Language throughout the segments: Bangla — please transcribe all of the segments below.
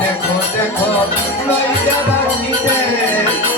দেখো দেখো লইয়া বাসিতে দেখো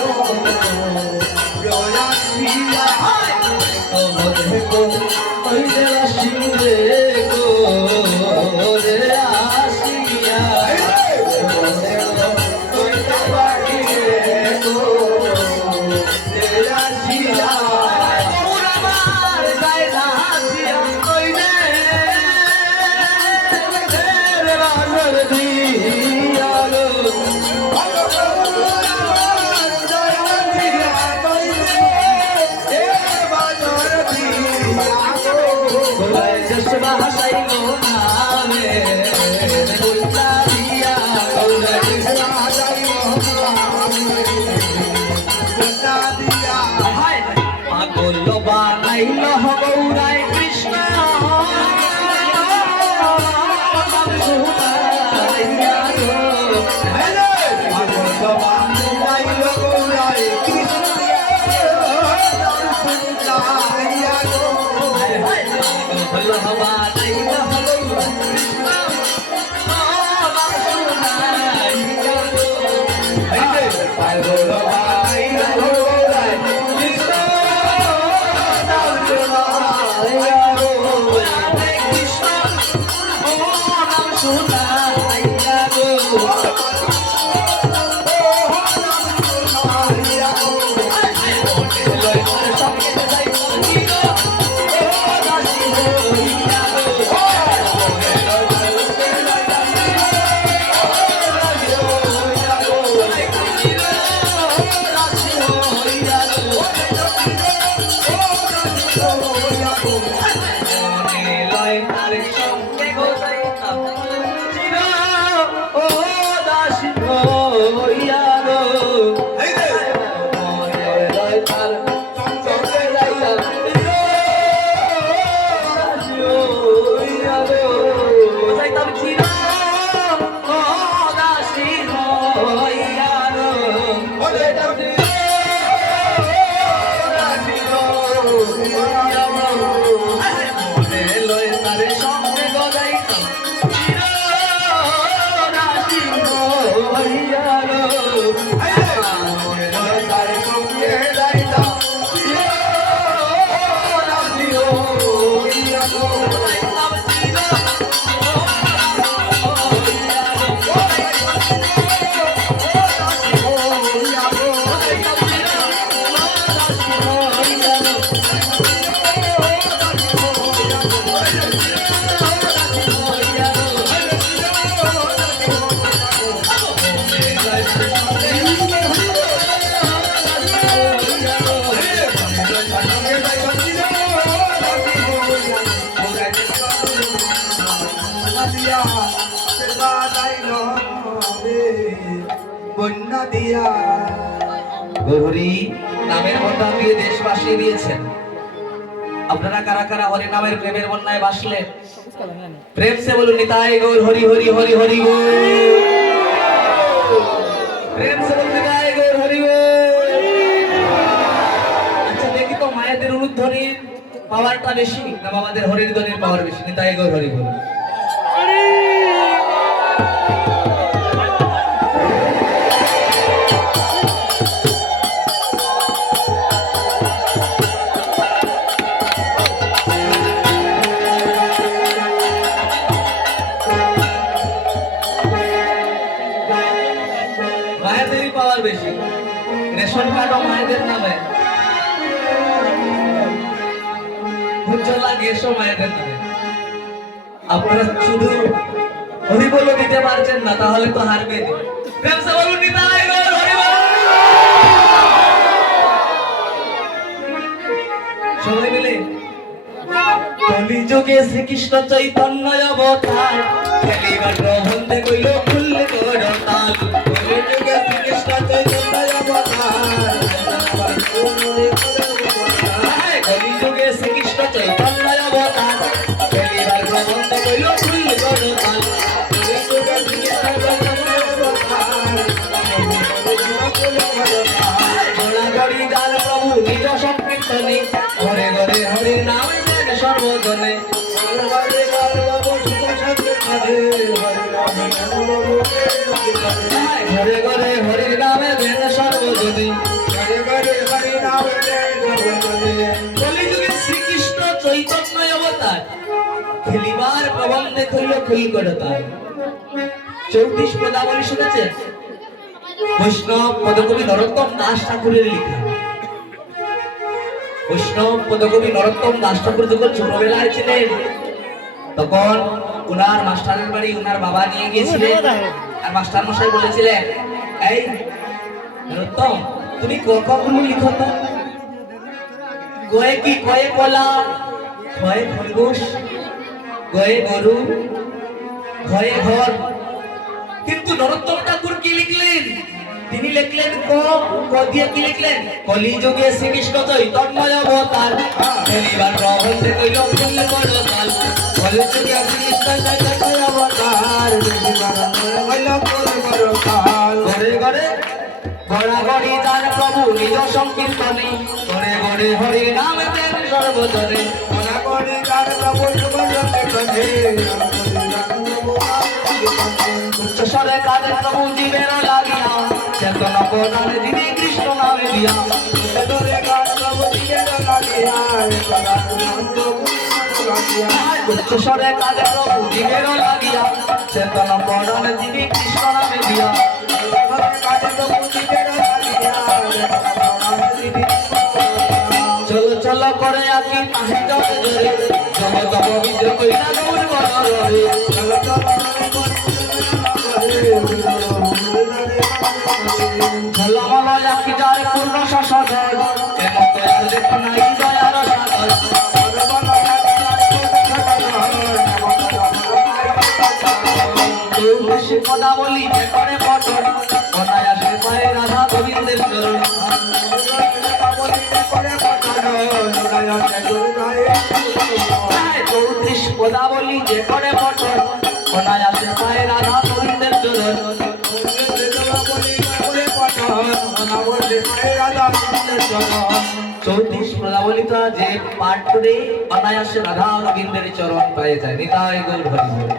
গৌরী নামের বন্যা দিয়ে দেশ ভাসিয়ে দিয়েছেন। আপনারা কারা কারা হরি নামের প্রেমের বন্যায় ভাসলে প্রেম সে বলুন নিতাই গৌর হরি হরি হরি হরি গো। প্রেম সে বলুন নিতাই গৌর হরি গো। আচ্ছা দেখি তো মায়েদের অনুধ্বনির পাওয়ারটা বেশি না বাবাদের হরির ধ্বনির পাওয়ার বেশি? নিতাই গৌর হরি বলুন। মায়েদেরই পাওয়ার বেশি, রেশন কার্ডও মায়েদের নামে, উজ্জ্বলা গ্যাসও মায়েদের নামে। আপনারা শুধু হরি বলে দিতে পারছেন না, তাহলে তো হারবেন। ব্যবসা বলুন নিতাই গৌর হরি বল। সবাই মিলে কলিযুগে শ্রীকৃষ্ণ চৈতন্য অবতার খেলিবার প্রবন্ধে কইল খুললে তোর তাল। কলিযুগে শ্রীকৃষ্ণ চৈতন্য অবতার কলিযুগে শ্রীকৃষ্ণ চৈতন্য অবতার খেলিবার প্রবন্ধে কইল খুললে তোর তাল। কলিযুগে শ্রীকৃষ্ণ চৈতন্য অবতার গড়াগড়ি গান প্রভু নিজ সংকীর্তনে ঘরে ঘরে হরির নাম সর্বজনে। ঘরে ঘরে হরির নামে দেন সর্বজনে ঘরে ঘরে হরি নাম দেন সর্বজনে কলিযুগে শ্রীকৃষ্ণ চৈতন্য অবতার খেলিবার প্রবন্ধে কইল খুলগড়তার 34 পদাবলী শুনেছেন বৈষ্ণব পদকবি নরোত্তম দাস ঠাকুরের লেখা বৈষ্ণব পদকবি নরোত্তম দাস ঠাকুর যখন ছোটবেলায় ছিলেন তখন উনার মাস্টারের বাড়ি উনার বাবা নিয়ে গিয়েছিলেন আর মাস্টার মশাই বলেছিলেন এই নরোত্তম তুমি কগুলো লিখো তো কয়ে কি কয়ে কলা কয়ে খরগোশ কয়ে গরু কয়ে ঘর কিন্তু নরোত্তম ঠাকুর কি লিখলেন তিনি লিখলেন ক দিয়ে কি লিখলেন কলিযুগে শ্রীকৃষ্ণ চৈতন্যয় অবতার খেলিবার প্রবন্ধে কইল ফুল করতাল কলিযুগে শ্রীকৃষ্ণ চৈতন্যয় অবতার ঘরে ঘরে গড়াগড়ি তার প্রভু নিজ সংকীর্তনে ঘরে ঘরে হরি নাম দেন সর্বজনে উচ্চস্বরে কাঁদে প্রভু জীবের লাগিয়া চেতন প্রদানে যিনি কৃষ্ণ নামে দিয়া উচ্চস্বরে কাঁদে প্রভু জীবের লাগিয়া চেতন প্রদানে যিনি কৃষ্ণ নামে দিয়া চলো চলো করে আকি তাহে জলে জোরে জগত পবিত্র কইরা দূর বলরে ঝলমল আকি যার পূর্ণ শাসন এমত আর দেখো নাই দয়ার সাগর বেশি কথা বলি করে পটন অনায়াসে পায়ে রাধা গোবিন্দের চরণ 34 পদাবলী যে করে পটন অনায়াসে পায়ে রাধা গোবিন্দের চরণ 34 পদাবলীটা যে পাঠ করে অনায়াসে রাধা গোবিন্দের চরণ পায়ে যায় নিতাই গৌর হরি বল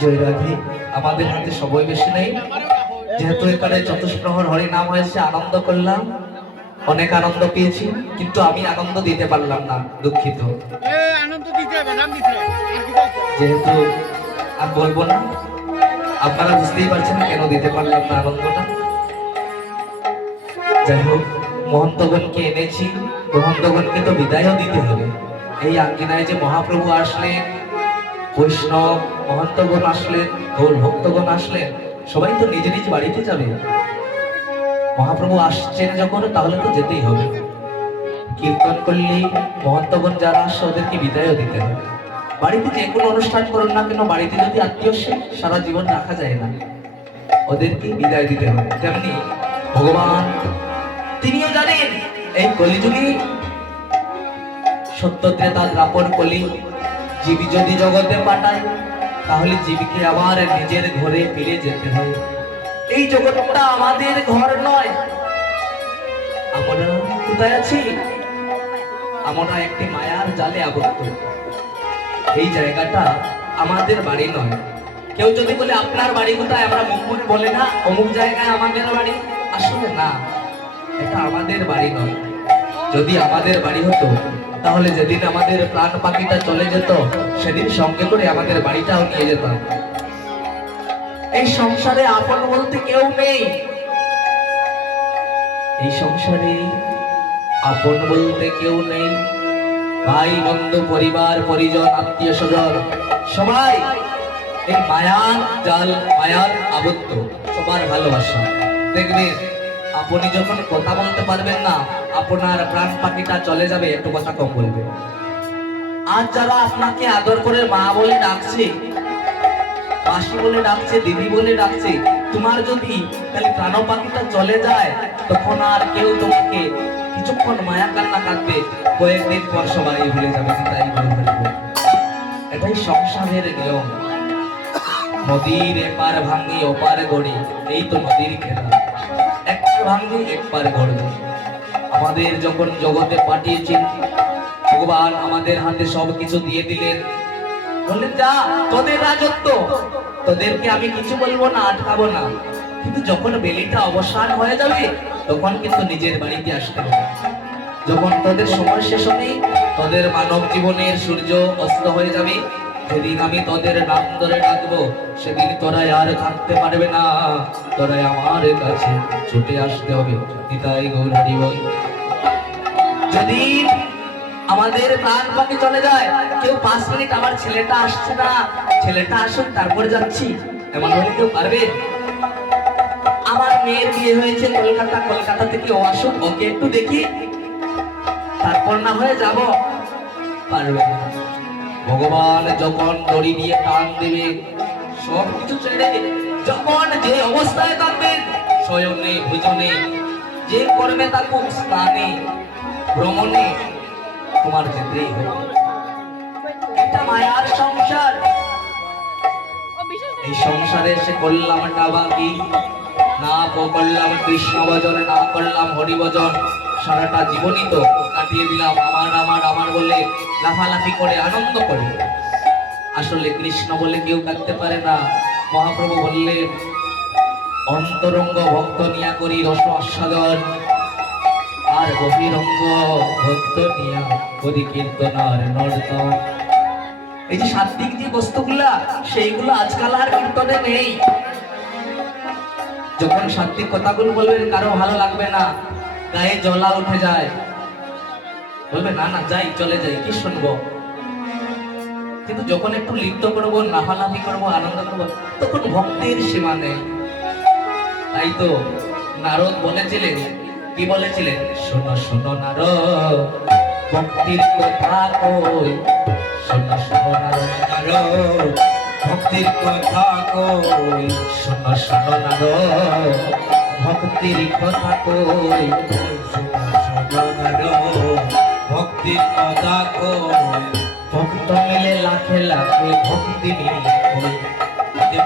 জয় রাধে আমাদের হাতে সময় বেশি নেই যেহেতু এখানে চতুষ্প্রহর হরি নাম হয়েছে আনন্দ করলাম অনেক আনন্দ পেয়েছি কিন্তু আমি আনন্দ দিতে পারলাম না দুঃখিত যেহেতু আর বলবো না আপনারা বুঝতেই পারছেন কেন দিতে পারলাম না আনন্দটা যাই হোক মহন্তগণকে এনেছি মহন্তগণকে তো বিদায়ও দিতে হবে এই আঙ্গিনায় যে মহাপ্রভু আসলেন বৈষ্ণব মহন্তগণ আসলেন গৌর ভক্তগণ আসলেন সবাই তো নিজ নিজ বাড়িতে যাবে মহাপ্রভু আসছেন যখন তাহলে তো যেতেই হবে কীর্তন করলে মহন্তগণ যারা আসছে ওদেরকে বিদায়ও দিতে হবে বাড়িতে যে কোনো অনুষ্ঠান করুন না কেন বাড়িতে যদি আত্মীয় সারা জীবন রাখা যায় না ওদেরকে বিদায় দিতে হবে তেমনি ভগবান তিনিও জানেন এই কলিযুগে সত্য ত্রেতা দ্রাপর কলি জীবী যদি জগতে পাঠায় তাহলে জীবীকে আবার নিজের ঘরে ফিরে যেতে হয় এই জগৎটা আমাদের ঘর নয় আমরা কোথায় আছি আমরা একটি মায়ার জালে আবদ্ধ এই জায়গাটা আমাদের বাড়ি নয় কেউ যদি বলে আপনার বাড়ি কোথায় আমরা মুখ বলে না অমুক জায়গায় আমাদের বাড়ি আসলে না এটা আমাদের বাড়ি নয় যদি আমাদের বাড়ি হতো তাহলে যেদিন আমাদের প্রাণ পাখিটা চলে যেত সেদিন সঙ্গে করে আমাদের বাড়িটাও নিয়ে যেতাম এই সংসারে আপন বলতে কেউ নেই এই সংসারে আপন বলতে কেউ নেই ভাই বন্ধু পরিবার পরিজন আত্মীয় স্বজন সবাই এই মায়ার জাল মায়ার আবদ্ধ সবার ভালোবাসা দেখবেন আপনি যখন কথা বলতে পারবেন না আপনার প্রাণ পাখিটা চলে যাবে একটু কথা কম বলবে আর যারা আপনাকে আদর করে মা বলে ডাকছে মাসি বলে ডাকছে দিদি বলে ডাকছে তোমার যদি তাহলে প্রাণ পাখিটা চলে যায় তখন আর কেউ তোমাকে কিছুক্ষণ মায়া কান্না কাঁদবে কয়েকদিন পর সবাই ভুলে যাবে তাই এটাই সংসারের নিয়ম নদীর এপার ভাঙি ওপার গড়ি এই তো নদীর খেলা একবার ভাঙি একবার গড়বে আমাদের যখন জগতে পাঠিয়েছেন, ভগবান আমাদের হাতে সবকিছু দিয়ে দিলেন, বললেন যা তোদের রাজত্ব, তোদেরকে আমি কিছু বলবো না, আটকাবো না, কিন্তু যখন বেলিটা অবসান হয়ে যাবে তখন কিন্তু নিজের বাড়িতে আসতে হবে। যখন তোদের সময় শেষ হবে, তোদের মানব জীবনের সূর্য অস্ত হয়ে যাবে, যেদিন আমি তোদের নাম ধরে ডাকবো সেদিন তোরা আর থাকতে পারবে না, তোরা আমার কাছে ছুটে আসতে হবে। নিতাই গৌর হরি বল। যদি আমাদের প্রাণ পাখি চলে যায়, কেউ 5 মিনিট আমার ছেলেটা আসছে না, ছেলেটা আসুন তারপর যাচ্ছি, এমন হলে কেউ পারবে? আমার মেয়ের বিয়ে হয়েছে কলকাতা, কলকাতা থেকে ও আসুক, ওকে একটু দেখি, তারপর না হয়ে যাব, পারবে না। ভগবান যখন দড়ি দিয়ে টান দেবে, সবকিছু ছেড়ে যখন যে অবস্থায় থাকবেন, শয়নে ভোজনে যে কর্মে থাকুক, স্থানে ভ্রমণে, তোমার যেতেই হবে। এটা মায়ার সংসার। এই সংসারে এসে করলামটা বাকি না, করলাম কৃষ্ণ ভজন, না করলাম হরি ভজন, সারাটা জীবনই তো কাটিয়ে দিলাম আমার আমার আমার বলে লাফালাফি করে আনন্দ করে। আসলে কৃষ্ণ বলে কেউ কাটতে পারে না। মহাপ্রভু বললেন অন্তরঙ্গ ভক্ত নিয়া করি রস আস্বাদন, আর বহিরঙ্গ ভক্ত নিয়া করি কীর্তন আর নর্তন। এই যে সাত্বিক যে বস্তুগুলা, সেইগুলো আজকাল আর কীর্তনে নেই। যখন সাত্বিক কথাগুলো বলবেন কারো ভালো লাগবে না, গায়ে জ্বলা উঠে যায়, বলবে না না যাই, চলে যাই, কি শুনবো। কিন্তু যখন একটু লিপ্ত করবো, লাফালাফি করবো, আনন্দ করবো, তখন ভক্তির সীমা নেই। তাই তো নারদ বলেছিলেন, কি বলেছিলেন? শোনো শোনো নারদ, ভক্তির কথা কই, শোনো শোনো নারদ, নারদ ভক্তির কথা কই, শোনো শোনো নারদ ভক্তির কথা কই, শোনো শোনো নারদ ভক্তির কথা কই। ভক্ত মিলে লাখে লাখে ভক্তি মিলে কই,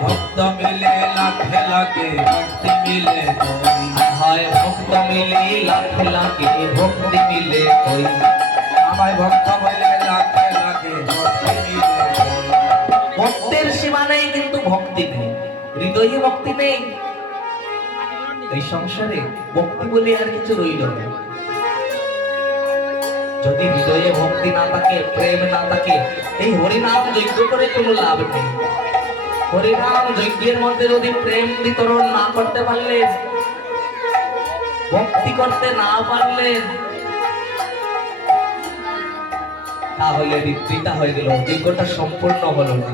ভক্ত মিলে লাখে লাখে ভক্তি মিলে কই, হয় ভক্ত মিলে লাখে লাখে ভক্তি মিলে কই, আমায় ভক্ত মিলে লাখে লাখে ভক্তি মিলে কই। ভক্তের সীমা নেই, কিন্তু ভক্তি নেই, হৃদয়ে ভক্তি নেই। এই সংসারে ভক্তি বলে আর কিছু রইল না। যদি হৃদয়ে ভক্তি না থাকে, প্রেম না থাকে, এই হরিনাম যজ্ঞ করে কোনো লাভ নেই। হরিনাম যজ্ঞের মধ্যে যদি প্রেম বিতরণ না করতে পারলেন, ভক্তি করতে না পারলেন, তাহলে বৃথা হয়ে গেল, যজ্ঞটা সম্পূর্ণ হলো না।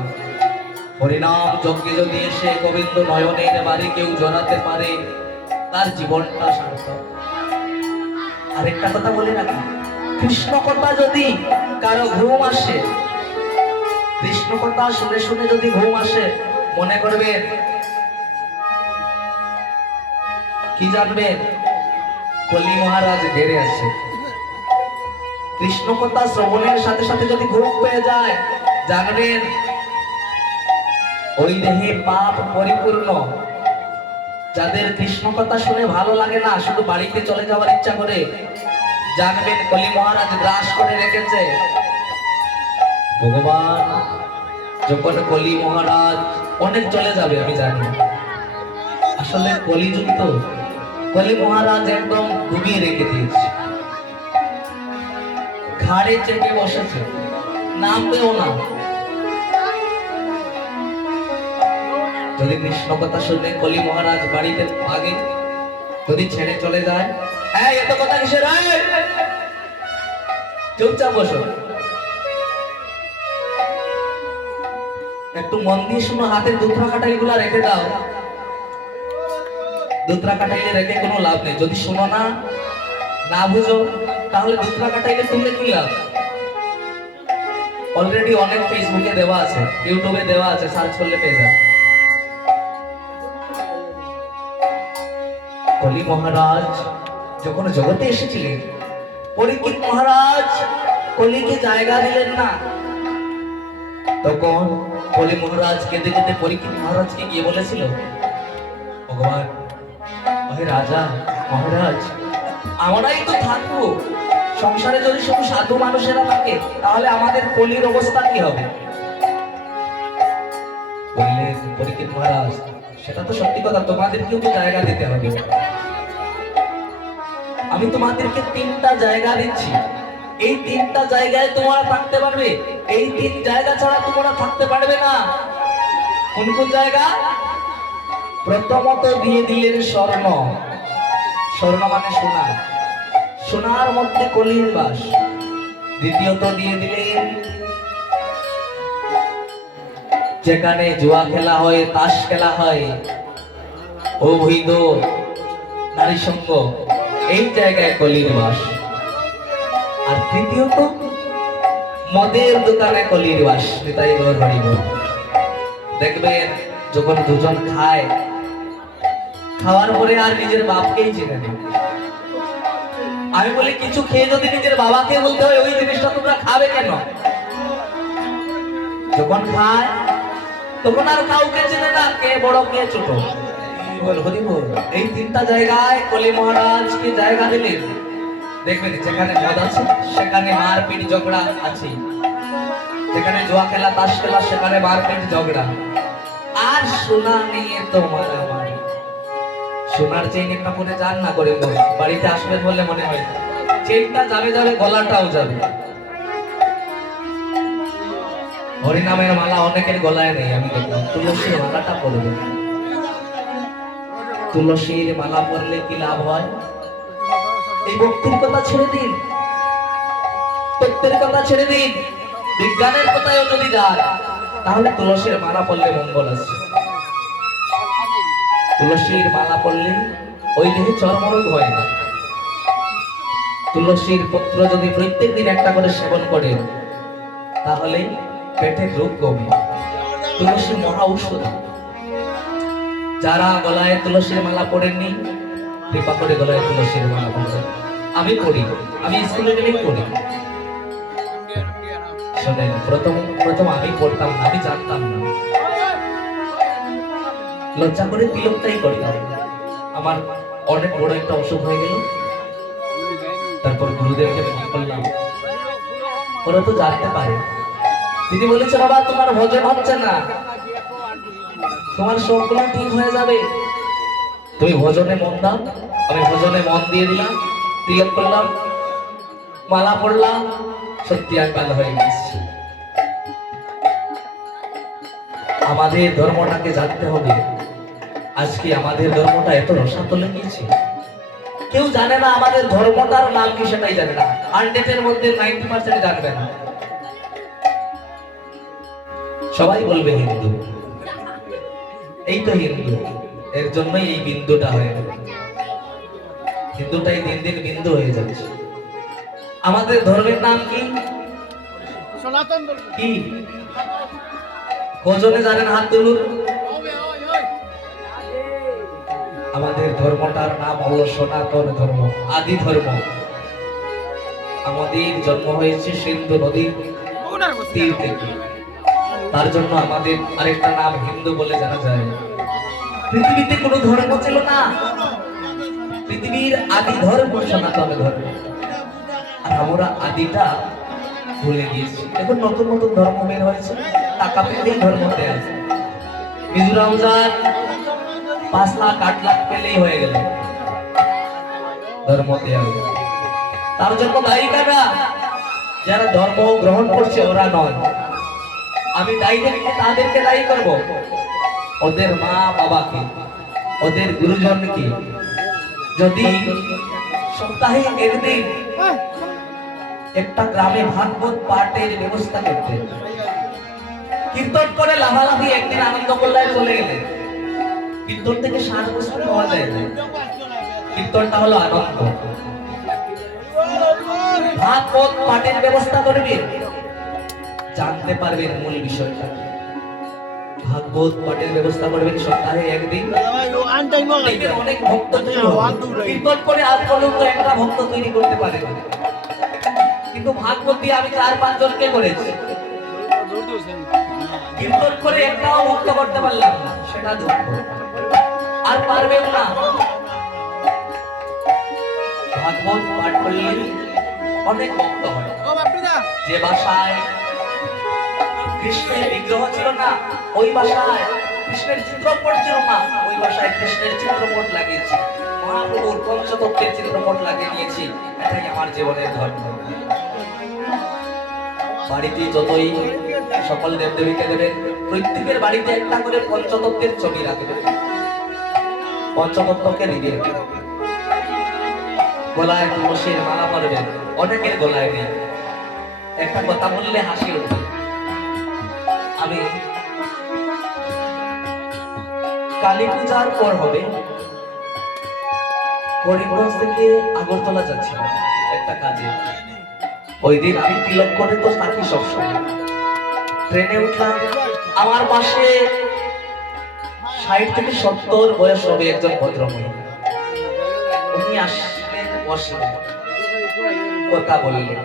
হরিনাম যজ্ঞে যদি এসে গোবিন্দ নয়নের বাড়ি কেউ জড়াতে পারে, তার জীবনটা সার্থক। আরেকটা কথা বলে রাখি, কৃষ্ণ কথা যদি কারো ঘুম আসে, কৃষ্ণ কথা শুনে শুনে যদি ঘুম আসে, মনে করবেন কি জানবেন? কলি মহারাজ ঘেরে আছে। কৃষ্ণ কথা শ্রবণের সাথে সাথে যদি ঘুম পেয়ে যায়, জানবেন ওই দেহে পাপ পরিপূর্ণ। যাদের কৃষ্ণ কথা শুনে ভালো লাগে না, শুধু বাড়িতে চলে যাওয়ার ইচ্ছা করে, জানবেন কলি মহারাজ গ্রাস করে রেখেছে। ভগবান যখন কলি মহারাজ অনেক চলে যাবে আমি জানি, আসলে কলিযুক্ত, কলি মহারাজ একদম ডুবিয়ে রেখে দিয়েছে, ঘাড়ে চেপে বসেছে, নামবেও না। যদি কৃষ্ণ কথা শুনে কলি মহারাজ বাড়িতে আগে যদি ছেড়ে চলে যায়, হ্যাঁ এত কথা কিসের, চুপচাপ বসো, একটু মন দিয়ে শুনো, হাতের দুধরা কাটাই গুলা রেখে দাও। দুধরা কাটাইলে রেখে কোনো লাভ নেই। যদি শুনো না, না বুঝো, তাহলে দুধরা কাটাইলে তুলে কি লাভ? অলরেডি অনেক ফেসবুকে দেওয়া আছে, ইউটিউবে দেওয়া আছে, সার্চ করলে পেয়ে যাবে। কলি মহারাজ যখন জগতে এসেছিলেন, পরীক্ষিত মহারাজ কলিকে জায়গা দিলেন না। তখন কলি মহারাজ কেঁদে কেঁদে পরীক্ষিত মহারাজকে গিয়ে বলেছিল, ভগবান, ওহে রাজা মহারাজ, আমরাই তো থাকবো। সংসারে যদি শুধু সাধু মানুষেরা থাকে তাহলে আমাদের কলির অবস্থা কি হবে? বললেন পরীক্ষিত মহারাজ, সেটা তো সত্যি কথা, তোমাদেরকেও তো জায়গা দিতে হবে। আমি তোমাদেরকে 3টা জায়গা দিচ্ছি, এই 3টা জায়গায় তোমরা থাকতে পারবে। এই 3 জায়গা ছাড়া তোমরা থাকতে পারবে না। কোন কোন জায়গা? প্রথমত দিয়ে দিলেন স্বর্ণ। স্বর্ণ মানে সোনা, সোনার মধ্যে কলির বাস। দ্বিতীয়ত দিয়ে দিলেন যেখানে জুয়া খেলা হয়, তাস খেলা হয়, অবৈধ নারী সঙ্গ, এই জায়গায় কলির বাস। আর তৃতীয়ত মদের দোকানে কলির বাস। নিতাই গৌর হরি বল। দেখবেন যখন দুজন খায়, খাওয়ার পরে আর নিজের বাপকেই চিনে না। আমি বলি কিছু খেয়ে যদি নিজের বাবাকে বলতে হয় ওই জিনিসটা তোমরা খাবে কেন? যখন খায় তখন আর কাউকে চেনে না, কে বড় কে ছোট। হরি বল। এই 3টা জায়গায় কলি মহারাজকে জায়গা দিলেন। দেখবেন যেখানে মদ আছে সেখানে মারপিট ঝগড়া আছে, যেখানে জুয়া খেলা তাস খেলা সেখানে মারপিট ঝগড়া। আর সোনা নিয়ে তো মারামারি। সোনার চেইন একটা পরে যান না করে বাড়িতে আসবেন বলে মনে হয়, চেইনটা যাবে যাবে, গলাটাও যাবে। হরিনামের মালা অনেকের গলায় নেই, আমি দেখলাম। তুলসীর মালাটা পরবে। তুলসীর মালা পরলে কি লাভ হয়? এই ভক্তির কথা ছেড়ে দিন, তত্ত্বের কথা ছেড়ে দিন, বিজ্ঞানের কথায়ও যদি যান তাহলে তুলসীর মালা পরলে মঙ্গল আছে। তুলসীর মালা পরলে ওই দেহে চর্মরোগ হয় না। তুলসীর পত্র যদি প্রত্যেকদিন একটা করে সেবন করেন তাহলে পেটের রোগ কমে। তুলসী মহা ঔষধ। যারা গলায় তুলসীর মালা পড়েননি কৃপা করে গলায় তুলসীর মালা পড়বেন। আমি পড়ি, আমি স্কুলে গেলেই পড়ি। শোনেন, প্রথম আমি পড়তাম না, আমি জানতাম না, লজ্জা করে তিলকটাই করতাম। আমার অনেক বড় একটা অসুখ হয়ে গেল, তারপর গুরুদেবকে ফোন করলাম, ওরা তো জানতে পারে। তিনি বলেছে, বাবা তোমার ভজন হচ্ছে না, তোমার সবগুলো ঠিক হয়ে যাবে, তুমি ভজনে মন দাও। আমি ভজনে মন দিয়ে দিলাম, তিলক করলাম, মালা পড়লাম, সত্যি আমি ভালো হয়ে গেছি। আমাদের ধর্মটাকে জানতে হবে। আজকে আমাদের ধর্মটা এত রসাতলে গিয়েছে, কেউ জানে না আমাদের ধর্মটার নাম কি, সেটাই জানে না। 100-এর মধ্যে 90% জানবে না। সবাই বলবে হিন্দু, এই তো হিন্দু, এর জন্যই এই বিন্দুটা হয়ে গেল। হিন্দুটাই দিন দিন বিন্দু হয়ে যাচ্ছে। আমাদের ধর্মের নাম কি? সনাতন ধর্ম। কি কজনে জানেন? হাত তুলুন। আমাদের ধর্মটার নাম হলো সনাতন ধর্ম, আদি ধর্ম। আমাদের জন্ম হয়েছে সিন্ধু নদীর তীর থেকে, তার জন্য আমাদের আরেকটা নাম হিন্দু বলে জানা যায়। পৃথিবীতে কোনো ধর্ম ছিল না, পৃথিবীর আদি ধর্ম সনাতন ধর্ম। আর আমরা আদিটা ভুলে গিয়েছি। এখন নতুন নতুন ধর্ম বের হয়েছে, টাকা পেলেই ধর্মতে আছে। মিজোরাম যান 5 লাখ 8 লাখ পেলেই হয়ে গেল ধর্মতে আছে। তার জন্য দায়ী কারা? যারা ধর্ম গ্রহণ করছে ওরা নয়। আমি ডাইরেক্টলি তাদেরকে দায়ী করব, ওদের মা বাবাকে, ওদের গুরুজনকে। যদি সপ্তাহে একদিন একটা গ্রামে ভাগবত পাঠের ব্যবস্থা করতে, কীর্তন করে লাভালাভি একদিন আনন্দ কল্যাণে চলে গেলে, কীর্তন থেকে 60 বছর পাওয়া যায় না। কীর্তনটা হলো আনন্দ। ভাগবত পাঠের ব্যবস্থা করবেন, জানতে পারবেন মূল বিষয়টা। ভাগবত পাঠের ব্যবস্থা করবেন সপ্তাহে একদিন। অনেক ভক্ত তৈরি হবে। কীর্তন করে আজ পর্যন্ত একটা ভক্ত তৈরি করতে পারেন, কিন্তু ভাগবত দিয়ে আমি 4-5 জনকে করেছি। কীর্তন করে একটাও ভক্ত করতে পারলাম না, সেটা দুঃখ। আর পারবেন না। ভাগবত পাঠ করলে অনেক ভক্ত হয়। যে বাসায় কৃষ্ণের বিগ্রহ ছিল না ওই বাসায়, কৃষ্ণের চিত্রপট ছিল না ওই বাসায় কৃষ্ণের চিত্রপট লাগিয়েছি, মহাপ্রভুর পঞ্চতত্ত্বের চিত্রপট লাগিয়ে নিয়েছি। এটাই আমার জীবনের ধর্ম। বাড়িতে যতই সকল দেবদেবীকে দেবেন, প্রত্যেকের বাড়িতে একটা করে পঞ্চতত্ত্বের ছবি রাখবেন, পঞ্চতত্ত্বকে দিবেন। গলায় তুলসীর মালা পরবেন, অনেকের গলায় নেই। একটা কথা বললে হাসি উঠবে। আমি কালী পূজার পর হবে করিমগঞ্জ থেকে আগরতলা যাচ্ছিলাম একটা কাজে। ওই দিন আমি তিলক করে তো থাকি সবসময়। ট্রেনে উঠলাম, আমার পাশে 60 থেকে 70 বয়স হবে একজন ভদ্রমহিলা। উনি আসলেন, বসলেন, কথা বললেন।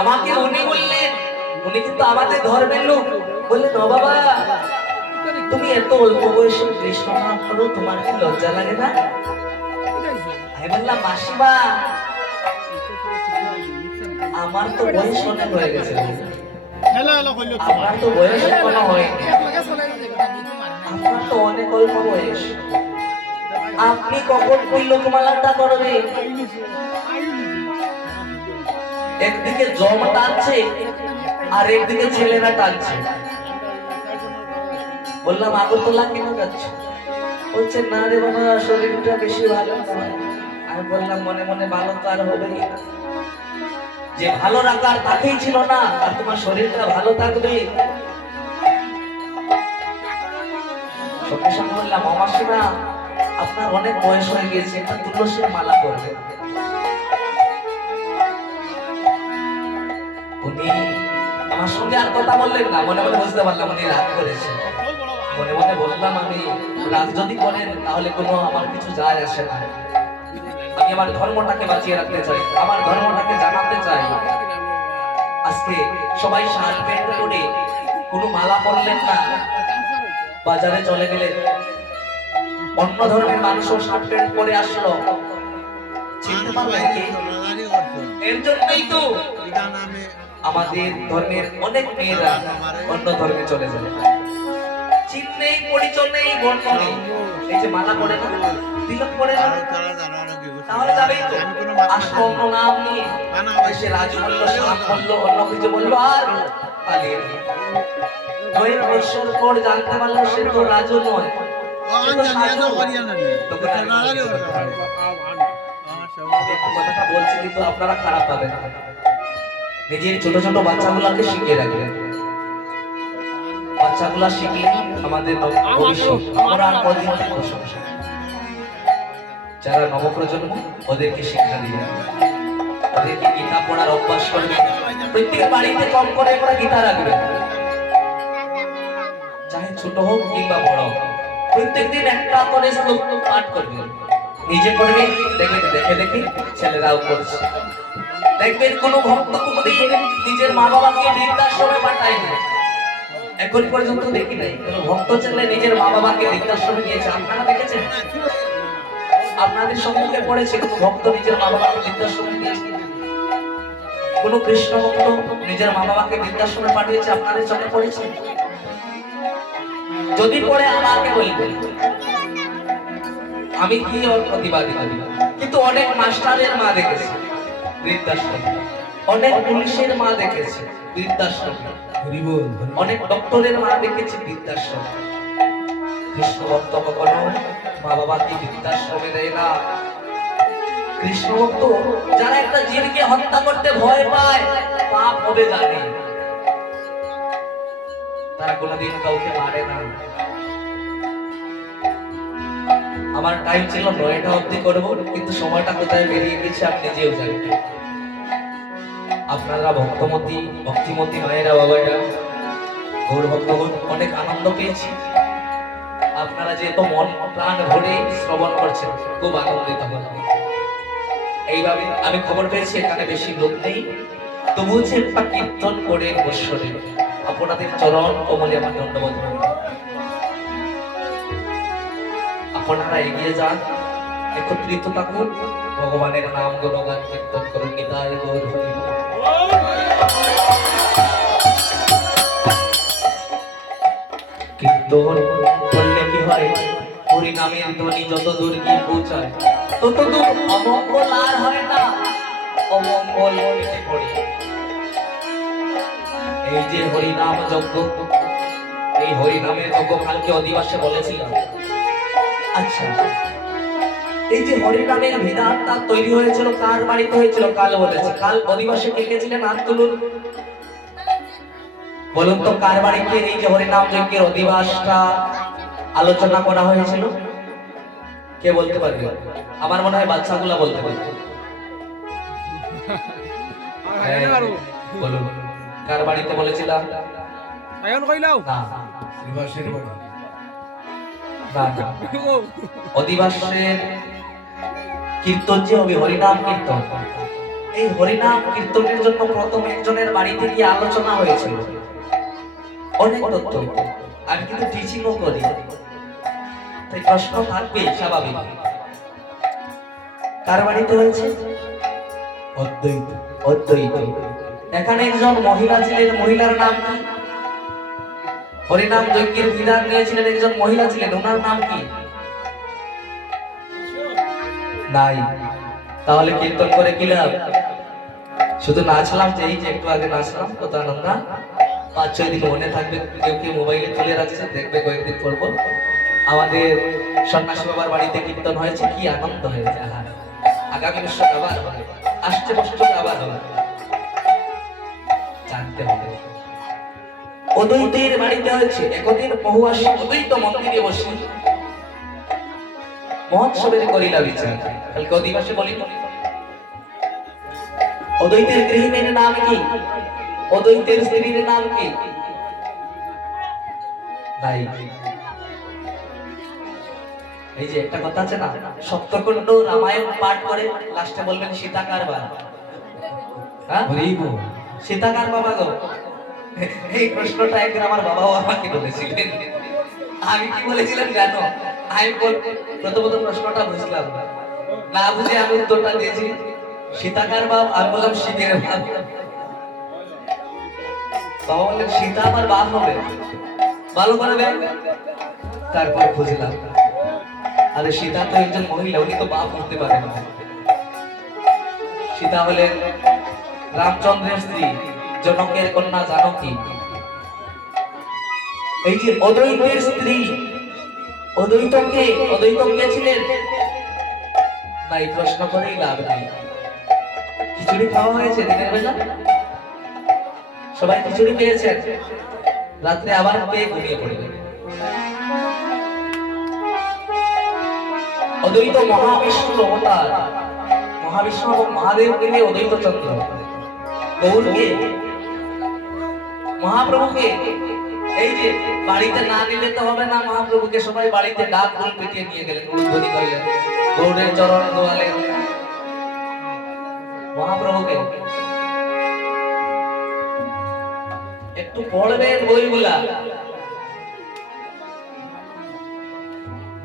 আমাকে উনি বললেন, উনি কিন্তু আমাদের ধর্মের লোক, বললেন ও বাবা তুমি এত অল্প বয়সে কৃষ্ণ নাম করো, তোমার কি লজ্জা লাগে না? আমি বললাম মাসিমা আমার তো বয়স অনেক হয়ে গেছে, আমার তো বয়স এখনো হয়নি, আপনার তো অনেক অল্প বয়স, আপনি কখন তিলকমালাটা করবে? একদিকে জম টানছে আর একদিকে ছেলেরা টানছে। বললাম আগরতলা কেন যাচ্ছে? বলছে না রে বাবা শরীরটা বেশি ভালো নয়। আমি বললাম মনে মনে ভালো তো আর হবেই না, যে ভালো রাখার তাকেই ছিল না, আর তোমার শরীরটা ভালো থাকবে। সঙ্গে সঙ্গে বললাম মাসিমা আপনার অনেক বয়স হয়ে গেছে, একটা তুলসীর মালা করবে। উনি আমার সঙ্গে আর কথা বললেন না, মনে মনে বুঝতে পারলাম উনি রাগ করেছে। মনে মনে বললাম আমি রাগ যদি করেন তাহলে কোনো আমার কিছু যায় আসে না, আমি আমার ধর্মটাকে বাঁচিয়ে রাখতে চাই, আমার ধর্মটাকে জানাতে চাই। আজকে সবাই শার্ট প্যান্ট পরে কোনো মালা পরলেন না, বাজারে চলে গেলে অন্য ধর্মের মানুষও শার্ট প্যান্ট পরে আসলো, চিনতে পারলেন কি? এর জন্যই তো আমাদের ধর্মের অনেক মেয়েরা অন্য ধর্মে চলে যায়, চিন নেই, পরিচয় নেই, বর্ণ নেই। এই যে মালা পরে না, তিলক পরে না, তাহলে যাবেই তো। আসলো অন্য নাম নিয়ে, এসে রাজু বললো, সাপ বললো, অন্য কিছু বললো, আর পালিয়ে গেল। কয়েক বছর পর জানতে পারলো সে তো রাজু নয়, কথাটা বলছি কিন্তু আপনারা খারাপ পাবেন না। নিজের ছোট ছোট বাচ্চাগুলাকে শিখিয়ে রাখবেন, বাচ্চাগুলা শিখলে আমাদের ভবিষ্যৎ। আমরা আর কদিন থাকবো সংসারে, যারা নবপ্রজন্ম ওদেরকে শিক্ষা দিবে, ওদেরকে গীতা পড়ার অভ্যাস করবে। প্রত্যেক বাড়িতে কম করে আমরা গীতা রাখবে, চাহে ছোট হোক কিংবা বড় হোক, প্রত্যেকদিন একটা করে শ্লোক পাঠ করবে। নিজে করবে, দেখে দেখে দেখে ছেলেরাও করছে। দেখবেন কোন ভক্ত কোনদিন নিজের মা বাবাকে বৃদ্ধাশ্রমে পাঠায় না, এখন পর্যন্ত দেখি নাই কোন ভক্ত ছেলে নিজের মা বাবাকে বৃদ্ধাশ্রমে নিয়েছে। আপনারা দেখেছেন? আপনাদের সম্মুখে পড়েছে কোন ভক্ত নিজের মা বাবাকে বৃদ্ধাশ্রমে নিয়েছে? কোন কৃষ্ণ ভক্ত নিজের মা বাবাকে বৃদ্ধাশ্রমে পাঠিয়েছে আপনাদের চোখে পড়েছে? যদি পড়ে আমাকে বলবেন, আমি কি ওর প্রতিবাদী করি। কিন্তু অনেক মাস্টারের মা দেখেছে বৃদ্ধাশ্রমে, অনেক পুলিশের মা দেখেছে বৃদ্ধাশ্রমে, অনেক ডক্টরের মা দেখেছে বৃদ্ধাশ্রমে। কৃষ্ণ ভক্ত কখনো মা বাবাকে বৃদ্ধাশ্রমে দেয় না। কৃষ্ণ ভক্ত যারা একটা জীবকে হত্যা করতে ভয় পায়, পাপ হবে জানে, তারা কোনোদিন কাউকে মারে না। আমার টাইম ছিল 9টা অবধি করবো, কিন্তু সময়টা কোথায় বেরিয়ে গেছে আপনি নিজেও জানেন। আপনারা ভক্তিমতী মায়েরা, বাবারা, গৌর ভক্তগণ অনেক আনন্দ পেয়েছি। আপনারা যে এত মন প্রাণ ভরে শ্রবণ করছেন, খুব আনন্দিত হলাম। এইভাবে আমি খবর পেয়েছি এখানে বেশি লোক নেই, তবু একটা কীর্তন করে বৎসরে আপনাদের চরণ কমলে আমার দণ্ডবোধ রইল। আপনারা এগিয়ে যান, একত্রিত থাকুন, ভগবানের নাম গুণগান কীর্তন করুন। নিতাই গৌর হরি বল। কীর্তন করলে কি হয়, হরি নামের ধ্বনি যত দূর গিয়ে পৌঁছায় তত দূর অমঙ্গল আর হয় না, অমঙ্গল কেটে পড়ে। এই যে হরিনাম যজ্ঞ, এই হরিনামের যজ্ঞ কালকে অধিবাসে বলেছিলাম। আচ্ছা, এই যে হরিনামের বিধানটা তৈরি হয়েছিল কার বাড়িতে হয়েছিল? কাল বলেছে। কাল অধিবাসে কে কে ছিলেন? হাত তুলুন। বলুন তো কার বাড়িতে এই যে হরিনাম যজ্ঞের অধিবাসটা আলোচনা করা হয়েছিল? কে বলতে পারবে? আমার মনে হয় বাচ্চাগুলা বলতে পারবে। বলুন কার বাড়িতে বলেছিলাম? না, নিবাসের বাড়ি। অধিবাসের কীর্তন যে হবে হরিনাম কীর্তন, এই হরিনাম কীর্তনের জন্য প্রথম একজনের বাড়িতে গিয়ে আলোচনা হয়েছিল। অনেক তথ্য, আমি কিন্তু টিচিংও করি, তাই প্রশ্ন থাকবে স্বাভাবিক। কার বাড়িতে হয়েছে? অদ্বৈত। অদ্বৈত। এখানে একজন মহিলা ছিলেন, মহিলার নাম কি? হরিনাম যজ্ঞের বিধান নিয়েছিলেন একজন মহিলা ছিলেন, ওনার নাম কি? নাই। তাহলে কীর্তন করে কি লাভ? শুধু নাচলাম, যে এই যে একটু আগে নাচলাম, কত আনন্দ। 5-6 দিন মনে থাকবে, কেউ কেউ মোবাইলে তুলে রাখছে, দেখবে কয়েকদিন পর পর। আমাদের সন্ন্যাসী বাবার বাড়িতে কীর্তন হয়েছে, কি আনন্দ হয়েছে। আগামী বছর আবার হবে, আসছে বছর আবার হবে, জানতে হবে। অদ্বৈতের বাড়িতে হয়েছে। একদিন বহুয়াসী অদ্বৈত মন্দিরে বসে মহোৎসবের করিলা বিচার। কালকে অধিবাসে বলিল অদ্বৈতের গৃহিণীর নাম কি? অদ্বৈতের স্ত্রীর নাম কি? নাই। এই যে একটা কথা আছে না, সপ্তখণ্ড রামায়ণ পাঠ করে লাস্টে বলবেন সীতাকার বাবা। হ্যাঁ, সীতাকার বাবা গো। এই প্রশ্নটা একদিন আমার বাবাও আমাকে বলেছিলেন। আমি কি বলেছিলাম জানো? আমি প্রথমত প্রশ্নটা বুঝলাম না, বুঝে আমি উত্তরটা দিয়েছি সীতাকার বাপ। আমি বললাম শিবের বাপ। বাবা বললেন সীতা আমার বাপ হবে, ভালো করে দেখ। তারপর বুঝলাম আরে সীতা তো একজন মহিলা, উনি তো বাপ হতে পারে না। সীতা হলেন রামচন্দ্রের স্ত্রী, জনকের কন্যা জানকী। এই যে অদ্বৈতের স্ত্রী, অদ্বৈত কে ছিলেন? না, এই প্রশ্ন করেই লাভ নেই। খিচুড়ি খাওয়া হয়েছে দিনের বেলা? সবাই খিচুড়ি পেয়েছেন? রাত্রে আবার পেয়ে ঘুমিয়ে পড়লেন। অদ্বৈত মহাবিষ্ণুর অবতার, মহাবিষ্ণু এবং মহাদেব তিনি অদ্বৈত চন্দ্র। গৌরকে, মহাপ্রভুকে এই যে বাড়িতে না নিলে তো হবে না, মহাপ্রভুকে সবাই বাড়িতে ডাক করে পিটিয়ে নিয়ে গেলেন, উদ্বোধনী করলেন, গৌরের চরণ দোয়ালেন। মহাপ্রভুকে একটু পড়বেন বইগুলা,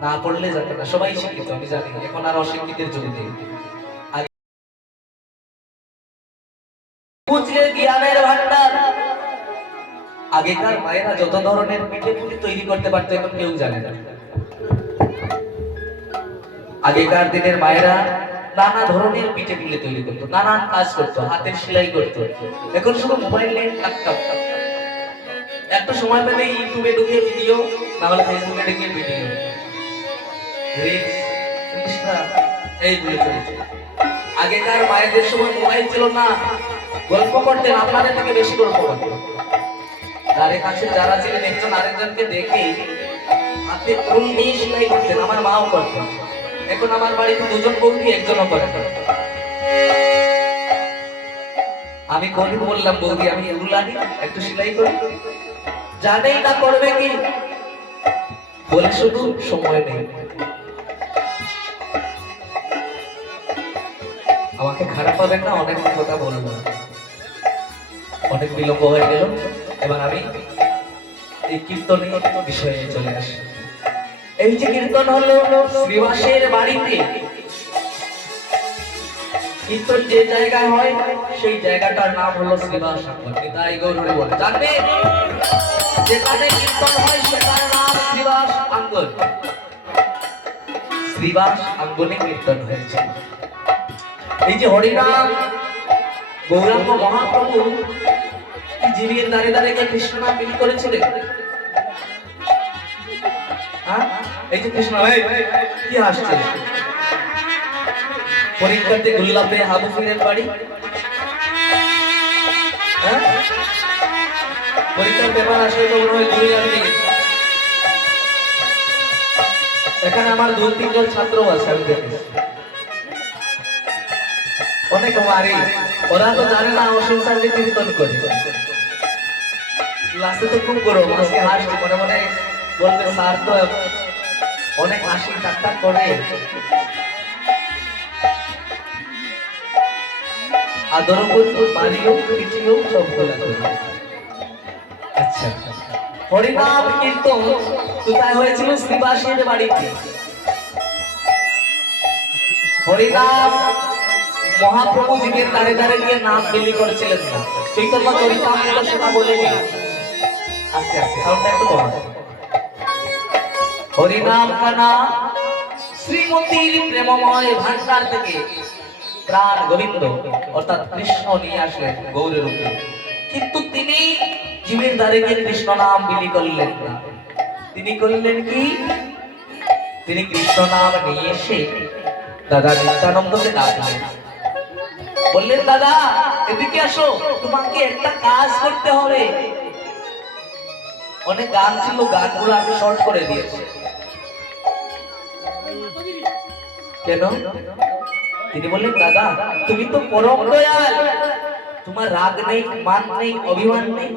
না পড়লে যাবে না। সবাই শিক্ষিত, আমি জানি, এখন আর অশিক্ষিতের যুগ নেই। বুঝলে জ্ঞানের ভান্ডার। আগেকার মায়েরা যত ধরনের পিঠে পুলি তৈরি করতে পারতো, এখন কেউ জানে না। আগেকার দিনের মায়েরা নানা ধরনের পিঠে পুলি তৈরি করতো, নানান কাজ করতো, হাতের সেলাই করতো। এখন শুধু মোবাইল নেই, ল্যাপটপ। একটা সময় পেলে ইউটিউবে ঢুকে ভিডিও, না হলে ফেসবুকে ঢুকে ভিডিও, রিলস, ইনস্টা, এইগুলো চলেছে। আগেকার মায়েদের সময় মোবাইল ছিল না, গল্প করতেন, আপনাদের থেকে বেশি গল্প করতেন। তার কাছে যারা ছিলেন একজন আরেকজনকে দেখে হাতে ফুল নিয়ে সেলাই করতেন, আমার মাও করতেন। এখন আমার বাড়িতে দুজন বৌদি, একজনও করে। আমি কোনদিন বললাম বৌদি আমি এগুলো আনি একটু সেলাই করি, জানেই না করবে কি, বলে শুধু সময় নেই। আমাকে খারাপ পাবেন না, অনেক কথা বলবো, অনেক বিলম্ব হয়ে গেল। এবার আমি এই কীর্তনের বিষয়ে চলে আসি। এই যে কীর্তন হলো শ্রীবাসের বাড়িতে, কীর্তন যে জায়গায় হয় সেই জায়গাটার নাম হলো শ্রীবাস আঙ্গন। তাই গৌরী বলে জানবে, যেখানে কীর্তন হয় সেটার নাম শ্রীবাস আঙ্গন। শ্রীবাস আঙ্গনে কীর্তন হয়েছে। এই যে হরিনাম গৌরাঙ্গ মহাপ্রভু জীবের দ্বারে দ্বারে গিয়ে কৃষ্ণ নাম বিলি করেছিলেন। এই যে কৃষ্ণ কি হাসছে, পরীক্ষার্থী গুল্লাপে হাবু ফিরের বাড়ি, পরীক্ষার পেপার আসলে তো মনে হয় 2000 দিকে। এখানে আমার 2-3 জন ছাত্র আছে, আমি দেখি অনেক মারি, ওরা তো জানে না অসীম স্যার যে কীর্তন করে। ক্লাসে তো খুব গরম, আজকে হাসছি, মনে মনে বলবে স্যার তো অনেক হাসি ঠাট্টা করে। আদরও করবো, মারিও, পিটিও, সব বলা করবো। আচ্ছা, হরিনাম কীর্তন কোথায় হয়েছিল? শ্রীবাসের বাড়িতে। হরিনাম মহাপ্রভু জীবের দ্বারে দ্বারে গিয়ে নাম বিলি করেছিলেন না। চৈতন্য চরিতামৃত সেটা বলেনি। আস্তে আস্তে সাউন্ডটা একটু কম। হরিনাম কানা শ্রীমতীর প্রেমময় ভান্ডার থেকে প্রাণ গোবিন্দ অর্থাৎ কৃষ্ণ নিয়ে আসলেন গৌর রূপে, কিন্তু তিনি জীবের দ্বারে গিয়ে কৃষ্ণ নাম বিলি করলেন না। তিনি করলেন কি? তিনি কৃষ্ণ নাম নিয়ে এসে দাদা নিত্যানন্দকে ডাকলেন, বললেন দাদা এদিকে আসো, তোমাকে একটা কাজ করতে হবে। অনেক গান ছিল, গানগুলো আমি শর্ট করে দিয়েছি। কেন? তিনি বললেন দাদা তুমি তো পরম দয়াল, তোমার রাগ নেই, মান নেই, অভিমান নেই।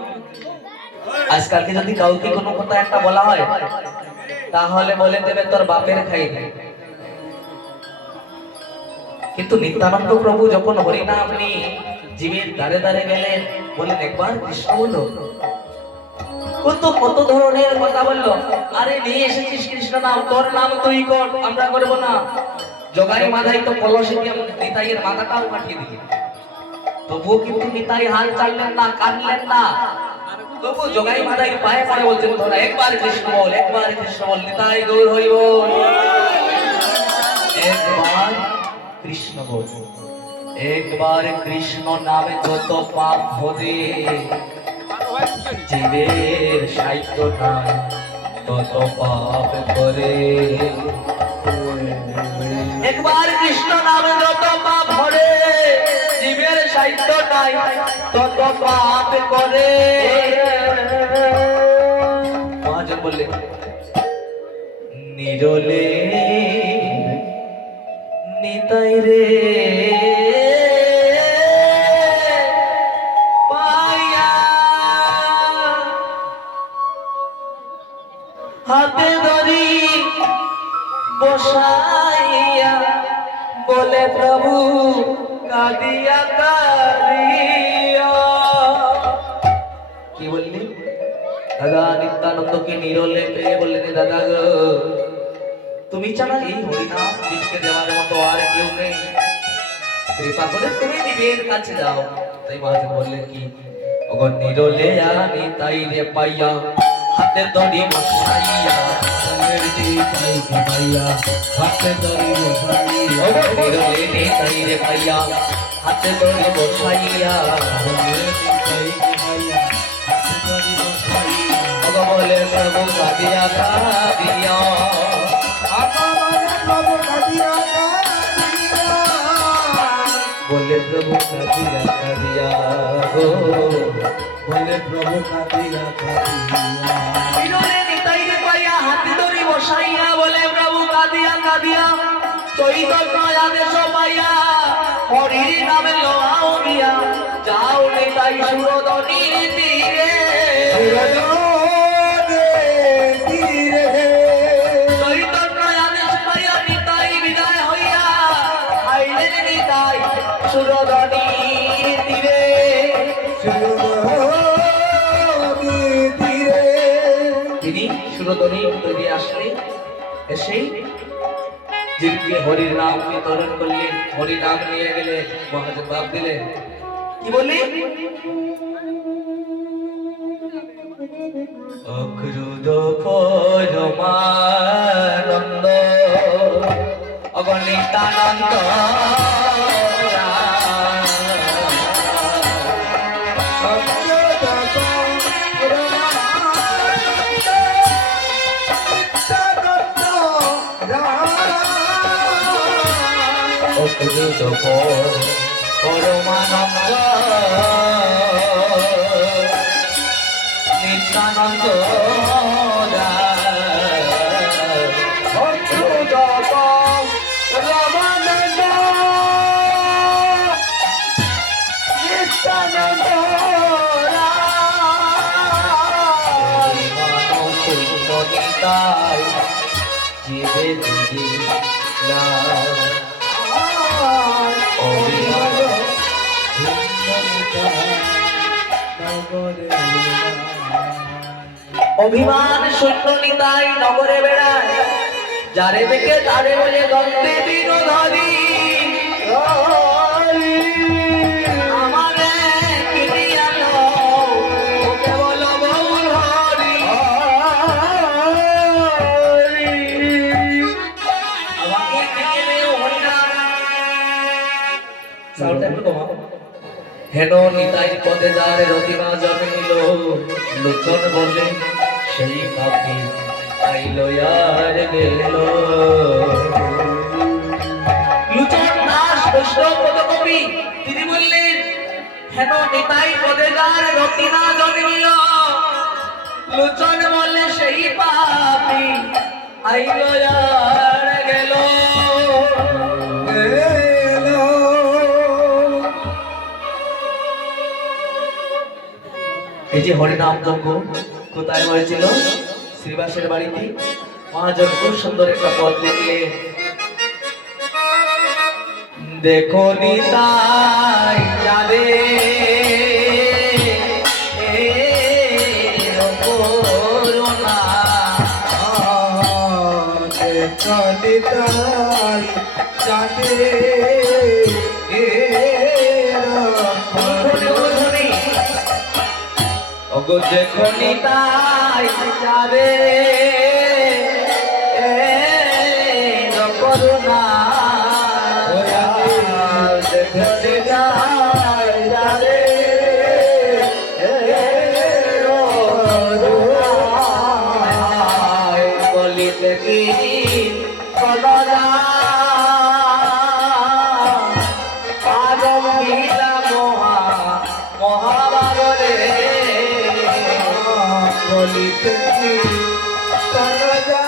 আজকালকে যদি কাউকে কোনো কথা একটা বলা হয় তাহলে বলে দেবে তোর বাপের খাই নেই। কিন্তু নিত্যানন্দ প্রভু যখন হরিনাম নিয়ে জীবের দ্বারে দ্বারে গেলেন, বলেন একবার কৃষ্ণ বলো। কত ধরনের কথা বললো, আরে নিয়ে এসেছিস কৃষ্ণ নাম, তোর নাম তুই কর, আমরা করবো না। জগাই মাথায় তো কলসে দিয়ে নিতাইয়ের মাথাটাও কাটিয়ে দিলেন। তবুও কিন্তু নিতাই হাল ছাড়লেন না, কাঁদলেন না। তবু জগাই মাথায় পায়ে পড়ে বলছেন তোরা একবার কৃষ্ণ বল, একবার কৃষ্ণ বল, নিতাই গৌর হরি বল, একবার কৃষ্ণ বল। একবার কৃষ্ণ নামে যত পাপ ভরে, জীবের সাহিত্য নাই তত পাপ করে। একবার কৃষ্ণ নামে যত পাপ ভরে, জীবের সাহিত্য নাই তত পাপ করে। মহাজন বললেন নিরলে নিতাই রে পাইয়া, হাতে ধরি বসাইয়া, বলে প্রভু কাঁদিয়া কাঁদিয়া। কি বললি দাদা? নিত্যানন্দকে নিরলে পেয়ে বললেন দাদা গো তুমি ছাড়া এই হরিনাম দিককে দেওয়ার মতো আর কেউ নেই, কৃপা করে তুমি দিবের কাছে যাও। তাই মহাজন বললেন কি, ওগো নিরলে আনি তাই রে পাইয়া, হাতে ধরি বসাইয়া, হাতে ধরি বসাইয়া, নিরলে নিতাই রে পাইয়া, হাতে ধরি বসাইয়া, ওগো বলে প্রভু কাঁদিয়া কাঁদিয়া, বলে প্রভু কাঁদিয়া কাঁদিয়া গো, বলে প্রভু কাঁদিয়া কাঁদিয়া। বিরলে নিতাই রে পাইয়া, হাতে ধরি বসাইয়া, বলে প্রভু কাঁদিয়া কাঁদিয়া। চৈতন্য আদেশ পাইয়া, হরির নামে লওয়াও গিয়া, যাও নিতাই সুরধনির তীরে। চৈতন্য আদেশ পাইয়া নিতাই বিদায় হইয়া, আইলেন নিতাই সুরধনির তীরে। তিনি সুরধনির তীরে আসলে এসে যে গিয়ে হরির নাম বিতরণ করলেন, হরি নাম নিয়ে গেলে মহাজন বাপ দিলেন। কি বললি? অক্রুদ পরমানন্দ অগণিতানন্দ অক্রুদ পরমানন্দ নিত্যানন্দ অভিমান শূন্য নিতাই নগরে বেড়ায়, যারে দেখে তারে বলে গন্ধে বিনোধনী। আমারে কিনিয়া নাও, ওকে বলো বউল হরি। আমাকে কিনে নিও হরিনাম। সাউন্ডটা একটু কমাও। হেন নিতাই পদে যারে রতিমা জন্মে নিল, লোচন বললেন সেই পাখি আইল আর গেল। লোচন দাস বৈষ্ণব পদকবি তিনি বললেন হেন নিতাই পদে যারে রতিমা জন্মে নিল, লোচন বললে সেই পাখি আইল আর গেল। এই যে হরিনাম যজ্ঞ কোথায় হয়েছিল? শ্রীবাসের বাড়িতে। মহাজন খুব সুন্দর একটা পদ লিখলেন, দেখো নিতাই যারে করুণা, দেখো নিতাই যারে ওগো দেখো নিতাই যারে করুণা, দেখো নিতাই যারে বলিতে কি কলরা আদম মিলা মহাভারতে বলিতে কি তনজা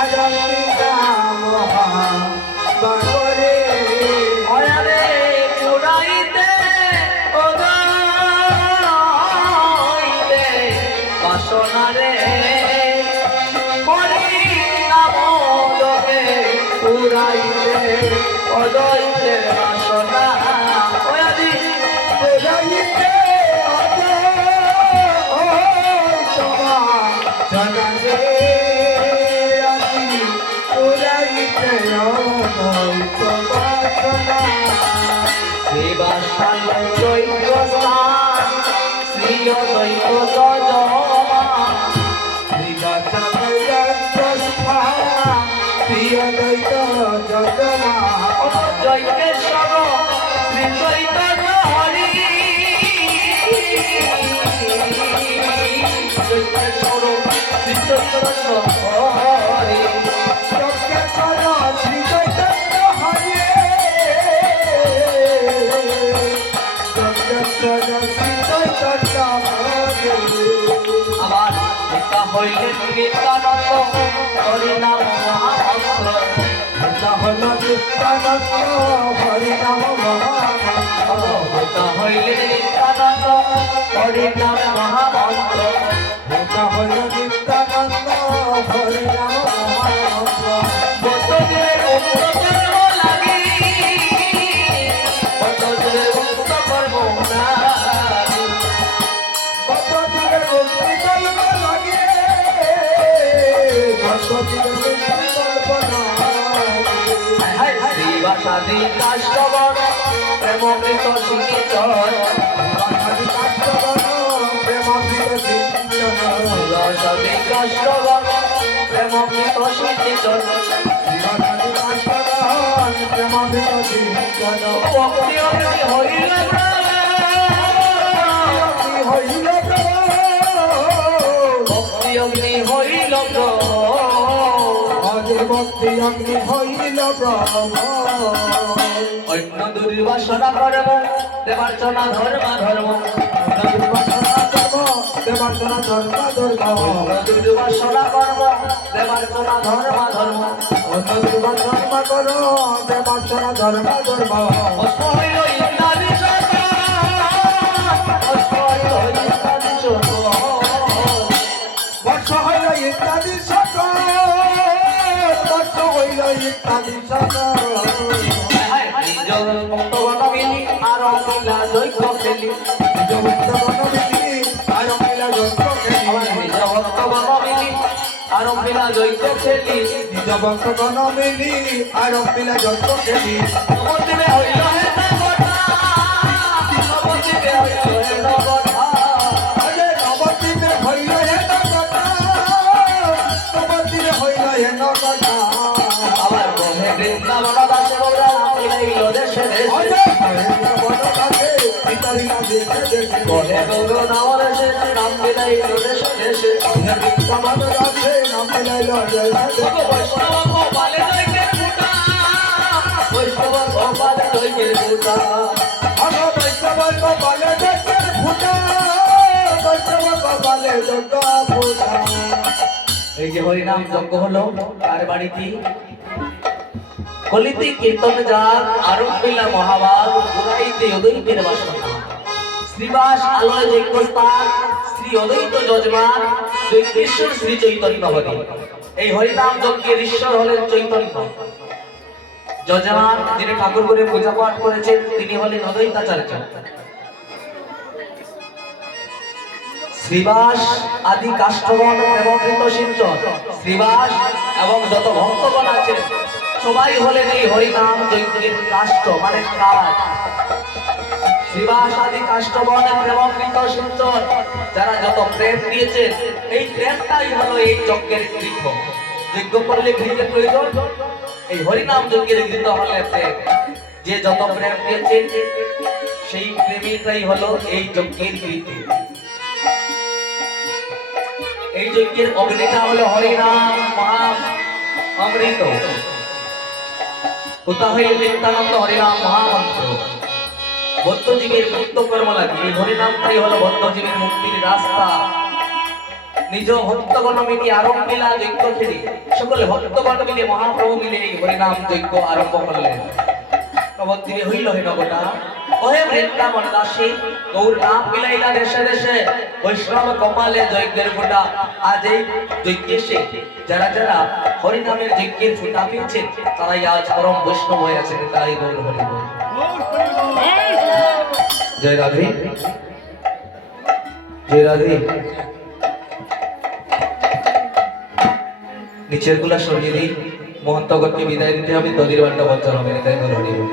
আজমিতা মহাবাগরে অয়ারে পুরাইতে ওদাইতে বাসনারে করি নাম লোকে পুরাইতে ওদাইতে বাসনা। অয়াদি পুরাইতে জনরে রাতি পুরাইতে বাসনা। শ্রীবাসাল দৈত্য স্থান শ্রীয় দৈত্য যজমা, প্রিয় দৈত যজমা জৈতেশ্বর শ্রী চৈতন্য হরি। জৈতেশ্বর শ্রী চৈতন্য হরি। যজ্ঞেশ্বর শ্রী চৈতন্য হরি। যজ্ঞেশ্বর শ্রী চৈতন্য হরি। আবার পিতা হইলেন নিত্যানন্দ হরিনাম মহামন্ত্র। পিতা হল নিত্যানন্দ হরিনাম মহামন্ত্র। পিতা হইলেন নিত্যানন্দ হরিনাম মহামন্ত্র। পিতা হল নিত্যানন্দ হরিনাম মহামন্ত্র। বতজে মুক্ত কর্ম লাগি, বতজে মুক্ত কর্ম লাগি। কত দিনে মুক্তি কর্ম লাগে, কত দিনে শ্রীবাসাদি কাষ্টবন প্রেমকৃত সিঞ্চন শ্রীবাসাদি কাষ্টবন প্রেমকৃত সিঞ্চন ভক্তি অগ্নি হরিল ভক্তি অগ্নি হরিল ভক্তি অগ্নি হইল অন্য দুর্বাসনা করব দেবার্চনা ধর্ম ধর্ম দেবার্চনা ধর্ম ধর্ম দুর্বাসনা করব দেবার্চনা ধর্ম ধর্ম অন্য দুর্বা ধর্ম করো দেবার্চনা ধর্ম ধর্ম অস্ত হইল ইত্যাদি বর্ষ হইল ইত্যাদি সকল বর্ষ হইল ইত্যাদি সকল ভক্তগণ মিলি আর মহিলা দৈত্য খেলি নিজ ভক্তগণ মিলি আর মহিলা যজ্ঞ খেলি নিজ ভক্তগণ মিলি আর মহিলা দৈত্য খেলি নিজ ভক্তগণ মিলি আর মহিলা যজ্ঞ খেলি নবদ্বীপে হইল হে নবটা নবদ্বীপে হইল হে নবটা আরে নবদ্বীপে হইল হে নগটা নবদ্বীপে হইল হে নগটা আবার বহে বৃন্দাবন দাসে বৌরা মিলাইল দেশে দেশে আরে বড় কাছে পিতারিনা দেশে দেশে বহে গৌর নাম দেশে নাম মিলাইল দেশে দেশে বৃন্দাবন দাসে নাম মিলাইল দেশে বৈষ্ণব গোপালে দৈকের ফুটা বৈষ্ণব গোপালে দৈকের ফুটা আলো বৈষ্ণব গোপালে দেশের ফুটা বৈষ্ণব গোপালে যজ্ঞ ফুটা এই যে হরিনাম যজ্ঞ হলো তার বাড়ি কি কলিতে কীর্তন যাগ আরম্ভিলা মহাভাগ পুরাইতে অদ্বৈতের বাসনা শ্রীবাস আলয় যজ্ঞস্থান শ্রী অদ্বৈত যজমান দৈতেশ্বর শ্রী চৈতন্য হরি এই হরিনাম যজ্ঞের ঈশ্বর হলেন চৈতন্য যজমান যিনি ঠাকুর করে পূজা পাঠ করেছেন তিনি হলেন অদ্বৈতাচার্য শ্রীবাস আদি কাষ্ঠবন প্রেমকৃত সিঞ্চন শ্রীবাস এবং যত ভক্তগণ আছেন সবাই হলেন এই হরিনাম যজ্ঞের কাষ্ঠ মানে কাঠ শ্রীবাস আদি কাষ্ঠবন প্রেমকৃত সিঞ্চন যারা যত প্রেম দিয়েছেন এই প্রেমটাই হলো এই যজ্ঞের গৃহ যজ্ঞ করলে গৃহের প্রয়োজন এই হরিনাম যজ্ঞের গৃহ হলে প্রেম যে যত প্রেম দিয়েছেন সেই প্রেমীটাই হলো এই যজ্ঞের গৃহ এই যজ্ঞের অগ্নিটা হলো হরিনাম মহা অমৃত কোথা হইল নিত্যানন্দ হরিনাম মহামন্ত্র বদ্ধজীবের মুক্ত কর্ম লাগে এই হরিনামটাই হলো বদ্ধজীবের মুক্তির রাস্তা নিজ ভক্তগণ মিলে আরম্ভ মিলা যজ্ঞ খেলি সকলে ভক্তগণ মিলে মহাপ্রভু মিলে এই হরিনাম যজ্ঞ আরম্ভ করলেন নবদ্বীপে হইল হে নগটা ওহে বৃন্দাবন দাসী গৌর নাম মিলাইলা দেশে দেশে বৈষ্ণব কপালে যজ্ঞের ফোঁটা আজ এই যজ্ঞে এসে যারা যারা হরিনামের যজ্ঞের ফোঁটা পেয়েছেন তারাই আজ পরম বৈষ্ণব হয়ে আছেন তাই গৌর হরি বল জয় রাধে জয় রাধে নিচের গুলা সরিয়ে দিই মহন্তগণকে বিদায় দিতে হবে দলির বান্ডা বঞ্চন হবে না তাই গৌর হরি বল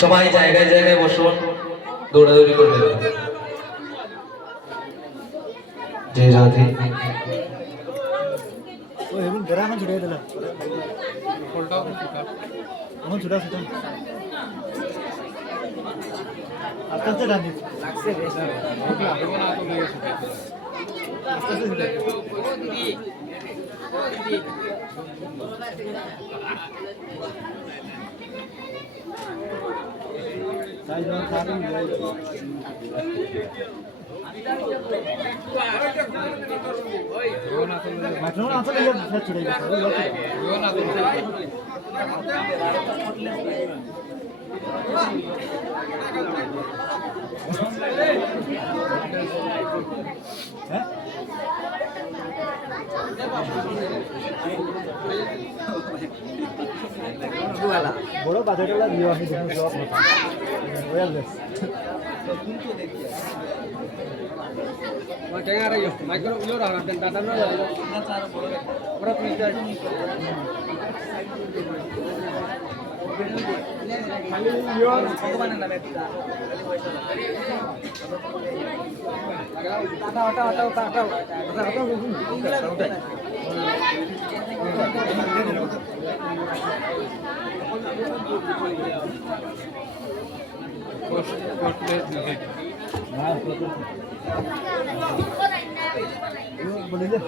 সবাই জায়গায় জায়গায় বসুন দৌড়াদৌড়ি করবে জয় রাধে ও এখন গরা এখন ছুড়ে দিলা এখন ছুড়া ছুটা আস্তে আস্তে ডানি লাগছে আস্তে আস্তে ছুটে সাইজ মান খাবেন মাত্র আসলে সব ছুড়ে গেছে হ্যাঁ বড় বাজেটওয়ালা ভিডিও আছে দেখুন blog royal base boleh deh.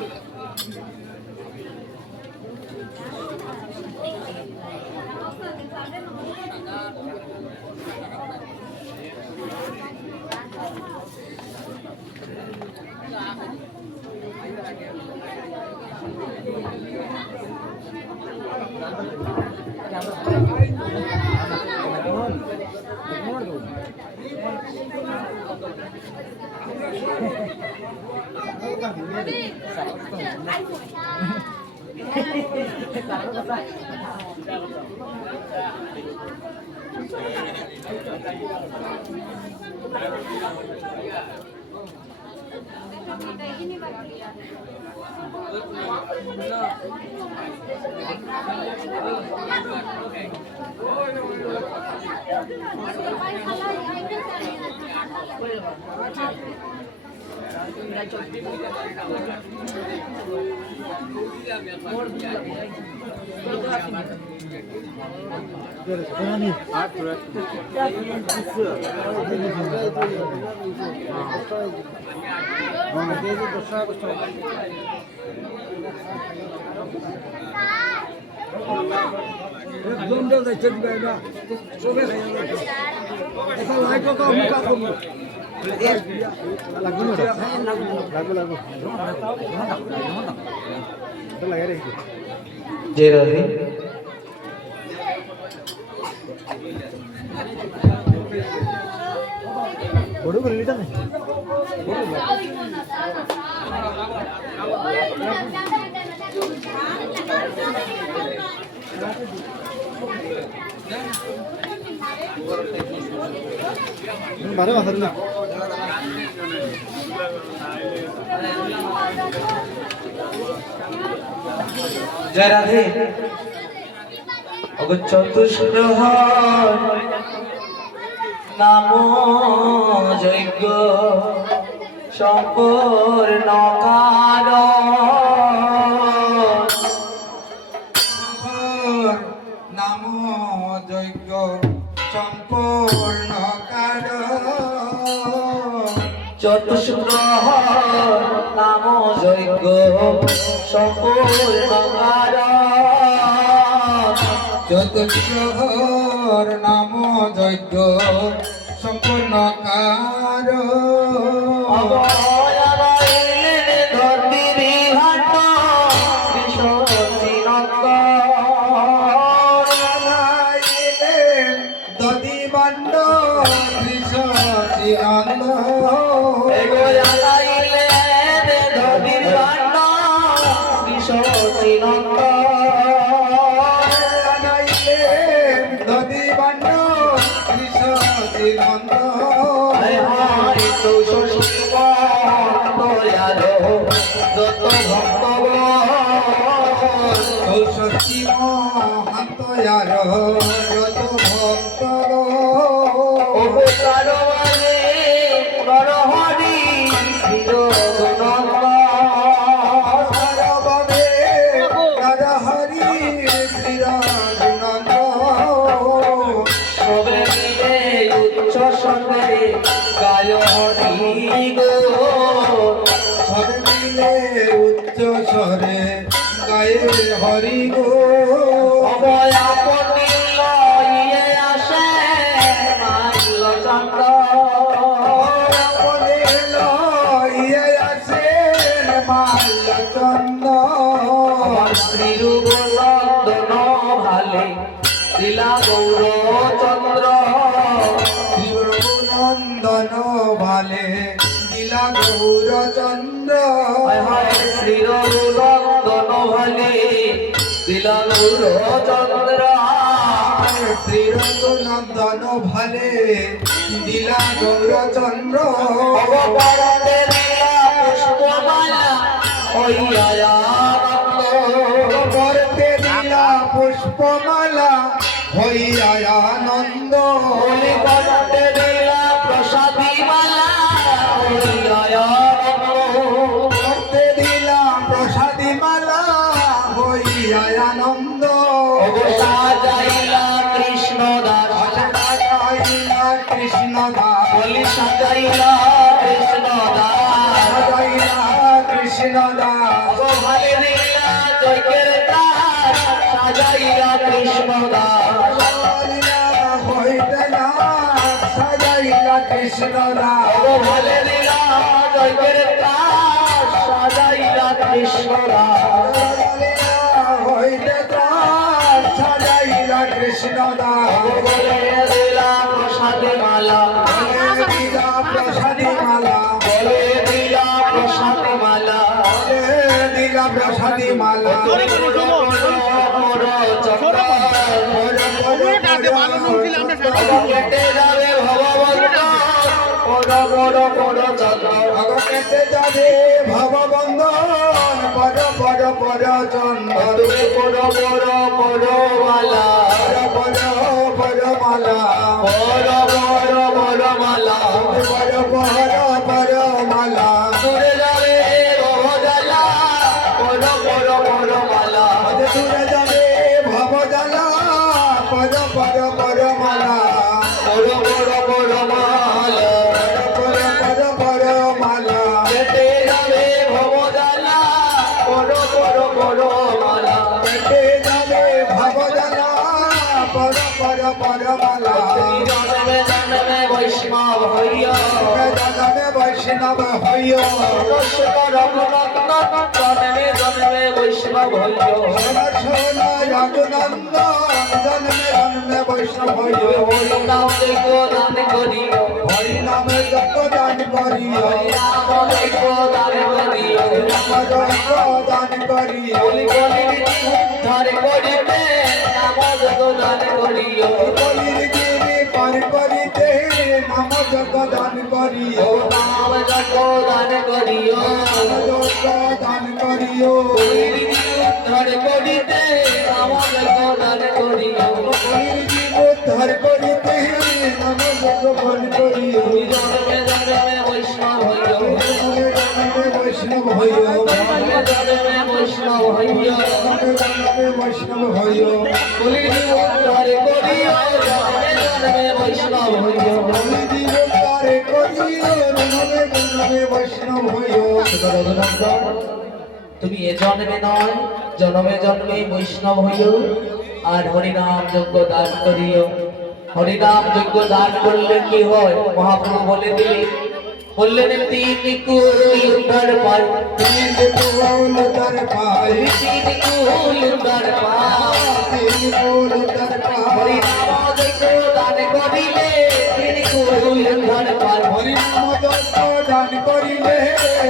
जय राधे। बड़ू कर लीजिए नहीं बारे बात करना जय राधे। अगर चतुष्प्रह नाम यज्ञ संपूर्ण नाम यज्ञ संपूर्ण चतुष्प्रह नाम यज्ञ संपूर्ण चतुष्प्रहर नाम यज्ञ संपूर्ण दधि बंड गाय हरि गो सब मिले उच्च स्वरे गाय हरि गो শ্রীরূপনন্দন ভালে লীলা গৌরচন্দ্র শ্রীরঘুনন্দন ভালে লীলা গৌরচন্দ্র শ্রীরঘুনন্দন ভালে লীলা গৌরচন্দ্র শ্রীর রঘুনন্দন ভালে দিলা গৌরচন্দ্র করতে দিলা পুষ্পমালা হইয়া করতে দিলা পুষ্পমালা হইয়া আনন্দ বলি করতে দিলা প্রসাদী মালা হইয়া করতে দিলা প্রসাদী মালা হইয়া আনন্দ সাজাইলা কৃষ্ণ দাস সাজাইলা কৃষ্ণ দাস বলি সাজাইলা কৃষ্ণ দাস সাজাইলা কৃষ্ণ দাস ভালে দিলা জয়কের তার সাজাইলা কৃষ্ণ দাস হইতে না সাজাইলা কৃষ্ণ দাস ভালে দিলা জয়কের তার সাজাইলা কৃষ্ণ দাস হইতে সাজাইলা কৃষ্ণ দাস বলে দিলা প্রসাদী মালা প্রসাদী মালা বলে দিলা প্রসাদী মালা দিলা প্রসাদী মালা কেটে যাবে কেটে যাবে ভববন্ধন পদ পদ পদ চন্দন পদ পদ মালা পদ মালা দূরে যাবে রহজালা পদ মালা দূরে যাবে ভবজালা পদ পদ মালা পদ মালা কেটে যাবে ভবজালা পদ মালা কেটে যাবে ভবজালা পদ মালা জন্মে জন্মে বৈষ্ণব হইয়া জনমে বৈষ্ণব হইয় রঘুনন্দন জন্মে জন্মে বৈষ্ণব হইয়া সোনা রঘুনন্দন জন্মে জন্মে বৈষ্ণব হইয় হরিনাম যজ্ঞ দান করিও হরি নামে যজ্ঞ দান করিয় হরিনাম যজ্ঞ দান করিও নাম যজ্ঞ দান করিয় কলির উদ্ধার করিতে নাম যজ্ঞ দান করিও কলির গিরি পার করিতে নাম যজ্ঞ দান করিয় নাম যজ্ঞ দান করিও নাম যজ্ঞ দান করিয় কলির উদ্ধার করিতে নাম যজ্ঞ দান করিও কলির জীব উদ্ধার করিতে নাম যজ্ঞ দান করিয় তুমি জন্মে জন্মে বৈষ্ণব হইও জন্মে বৈষ্ণব হইয় জন্মে জন্মে বৈষ্ণব হইও জন্মে বৈষ্ণব হইয় কলির উদ্ধার করিও জন্মে জন্মে বৈষ্ণব হইও জীবতারে করিও জন্মে জন্মে বৈষ্ণব হইয় রঘুনন্দন তুমি এ জন্মে নয় জন্মে জন্মে বৈষ্ণব হইও আর হরিনাম যজ্ঞ দান করিও হরিনাম যজ্ঞ দান করলে কি হয় মহাপ্রভু বলে দিলে বললেন তিন কুল উদ্ধার পায় তিন কুল উদ্ধার পায় তিন কুল উদ্ধার পায় তিন কুল উদ্ধার পায় হরিনাম যজ্ঞ দান করিলে তিন কুল উদ্ধার পায় হরিনাম যজ্ঞ দান করিলে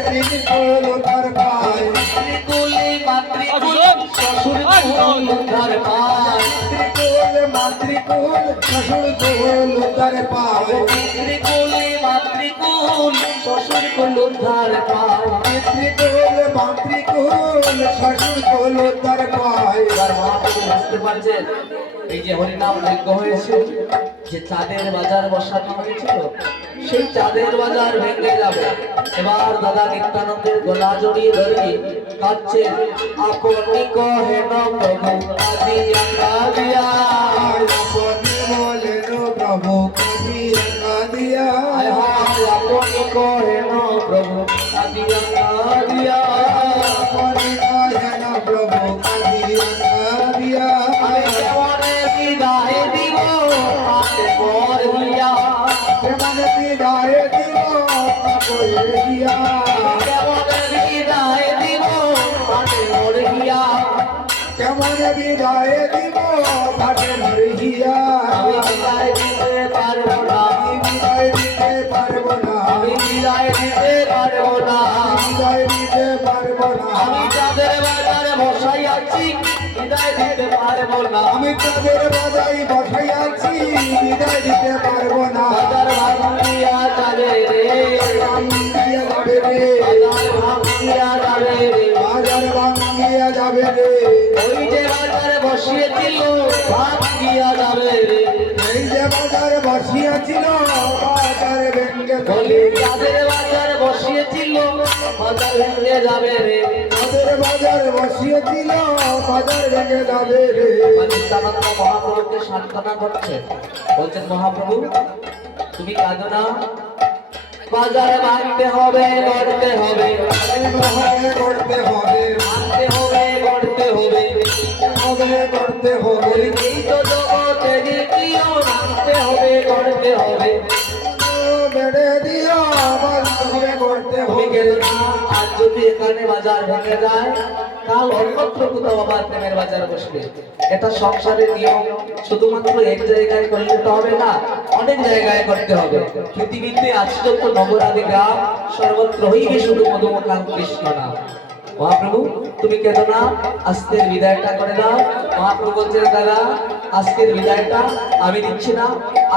তিন কুল উদ্ধার পায় ত্রিকুল মাতৃকুল শ্বশুর কুল উদ্ধার পায় ত্রিকুল মাতৃকুল শ্বশুর কুল উদ্ধার পায় ত্রিকুল মাতৃকুল শ্বশুর কুল উদ্ধার পায় ত্রিকুল মাতৃকুল শ্বশুর কুল উদ্ধার পায় এবার মহাপ্রভু বুঝতে পারছেন এই যে হরিনাম যজ্ঞ হয়েছে যে চাঁদের বাজার বসানো হয়েছিল সেই চাঁদের বাজার ভেঙে যাবে এবার দাদা নিত্যানন্দের গলা জড়িয়ে ধরে কাঁদছে আপনি কহেন প্রভু আদি আদিয়া আপনি বলেন প্রভু কাঁদিয়া কাঁদিয়া হায় হায় আপনি কহেন প্রভু আদি আদিয়া আপনি কহেন প্রভু কাঁদিয়া কাঁদিয়া আমি কেমনে বিদায় দিব হাতে পর হইয়া কেমন বিদায় দিব বলে দিয়া কেমনে বিদায় দিব হাতে পর হইয়া কেমন বিদায় দিব ঘাটে মরিয়া আমি বিদায় দিতে পারবো না আমি বিদায় দিতে পারবো না আমি বিদায় দিতে পারবো না বিদায় দিতে পারবো না আমি চাঁদের বাজারে বসাই আছি বিদায় দিতে পারবো না আমি তাদের বাজাই বসাই আছি বাজার বসিয়াছিল বাজার ভেঙ্গে বলি চাঁদের বাজার বসিয়েছিল বাজার ভেঙে যাবে রে চাঁদের বাজার বসিয়েছিল বাজার ভেঙ্গে যাবে রে নিত্যানন্দ মহাপ্রভুকে সান্ত্বনা করছে বলছেন মহাপ্রভু তুমি কাঁদো না বাজার ভাঙতে হবে গড়তে হবে করতে হবে ভাঙতে হবে গড়তে হবে করতে হবে এই তো জগতে দ্বিতীয় ভাঙতে হবে গড়তে হবে বেড়ে দিও আবার হবে করতে তুমি হবে গেল না আজ যদি এখানে বাজার ভেঙে যায় কাল অন্যত্র কোথাও আবার প্রেমের বাজার বসবে এটা সংসারের নিয়ম শুধুমাত্র এক জায়গায় করলে তো হবে না অনেক জায়গায় করতে হবে পৃথিবীতে আছে যত নগরাদি গ্রাম সর্বত্র হইবে শুধু মধুমকান্ত কৃষ্ণ নাম মহাপ্রভু তুমি কেন না আজকের বিদায়টা করে দাও মহাপ্রভু বলছেন দাদা আজকের বিদায়টা আমি দিচ্ছি না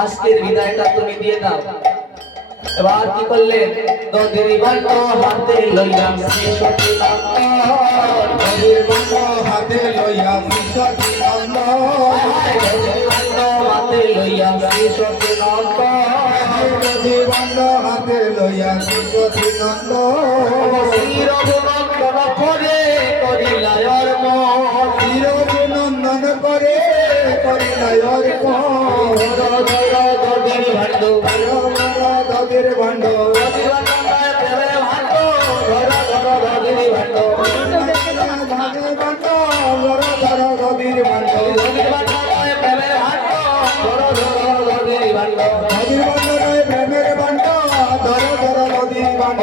আজকের বিদায়টা তুমি দিয়ে দাও এবার কি করলেন নদীর বাণ্ড হাতে লইয়া শ্রী সতীনন্দন নদীর বাণ্ড হাতে লইয়া সতী নন্দ নদীর বাণ্ড হাতে লইয়া শ্রী সতীনন্দন নদীর বাণ্ড হাতে লইয়া সতী নন্দ শ্রী রঘুনন্দন করে করিলায়র মন চিরবিনন্দন করে করিলায়র ধর ধর নদীর ভাণ্ড নদীর বাণ্ড নদীর ভাণ্ড প্রেমের ভাণ্ড ধর ধর নদীর ভাণ্ড নদীর বাণ্ড নদীর বাণ্ড নদীর ভাণ্ড প্রেমের ভাণ্ড ধর ধর নদীর ভাণ্ড নদীর বাণ্ড নয় প্রেমের বাণ্ড ধর ধর নদীর বাণ্ড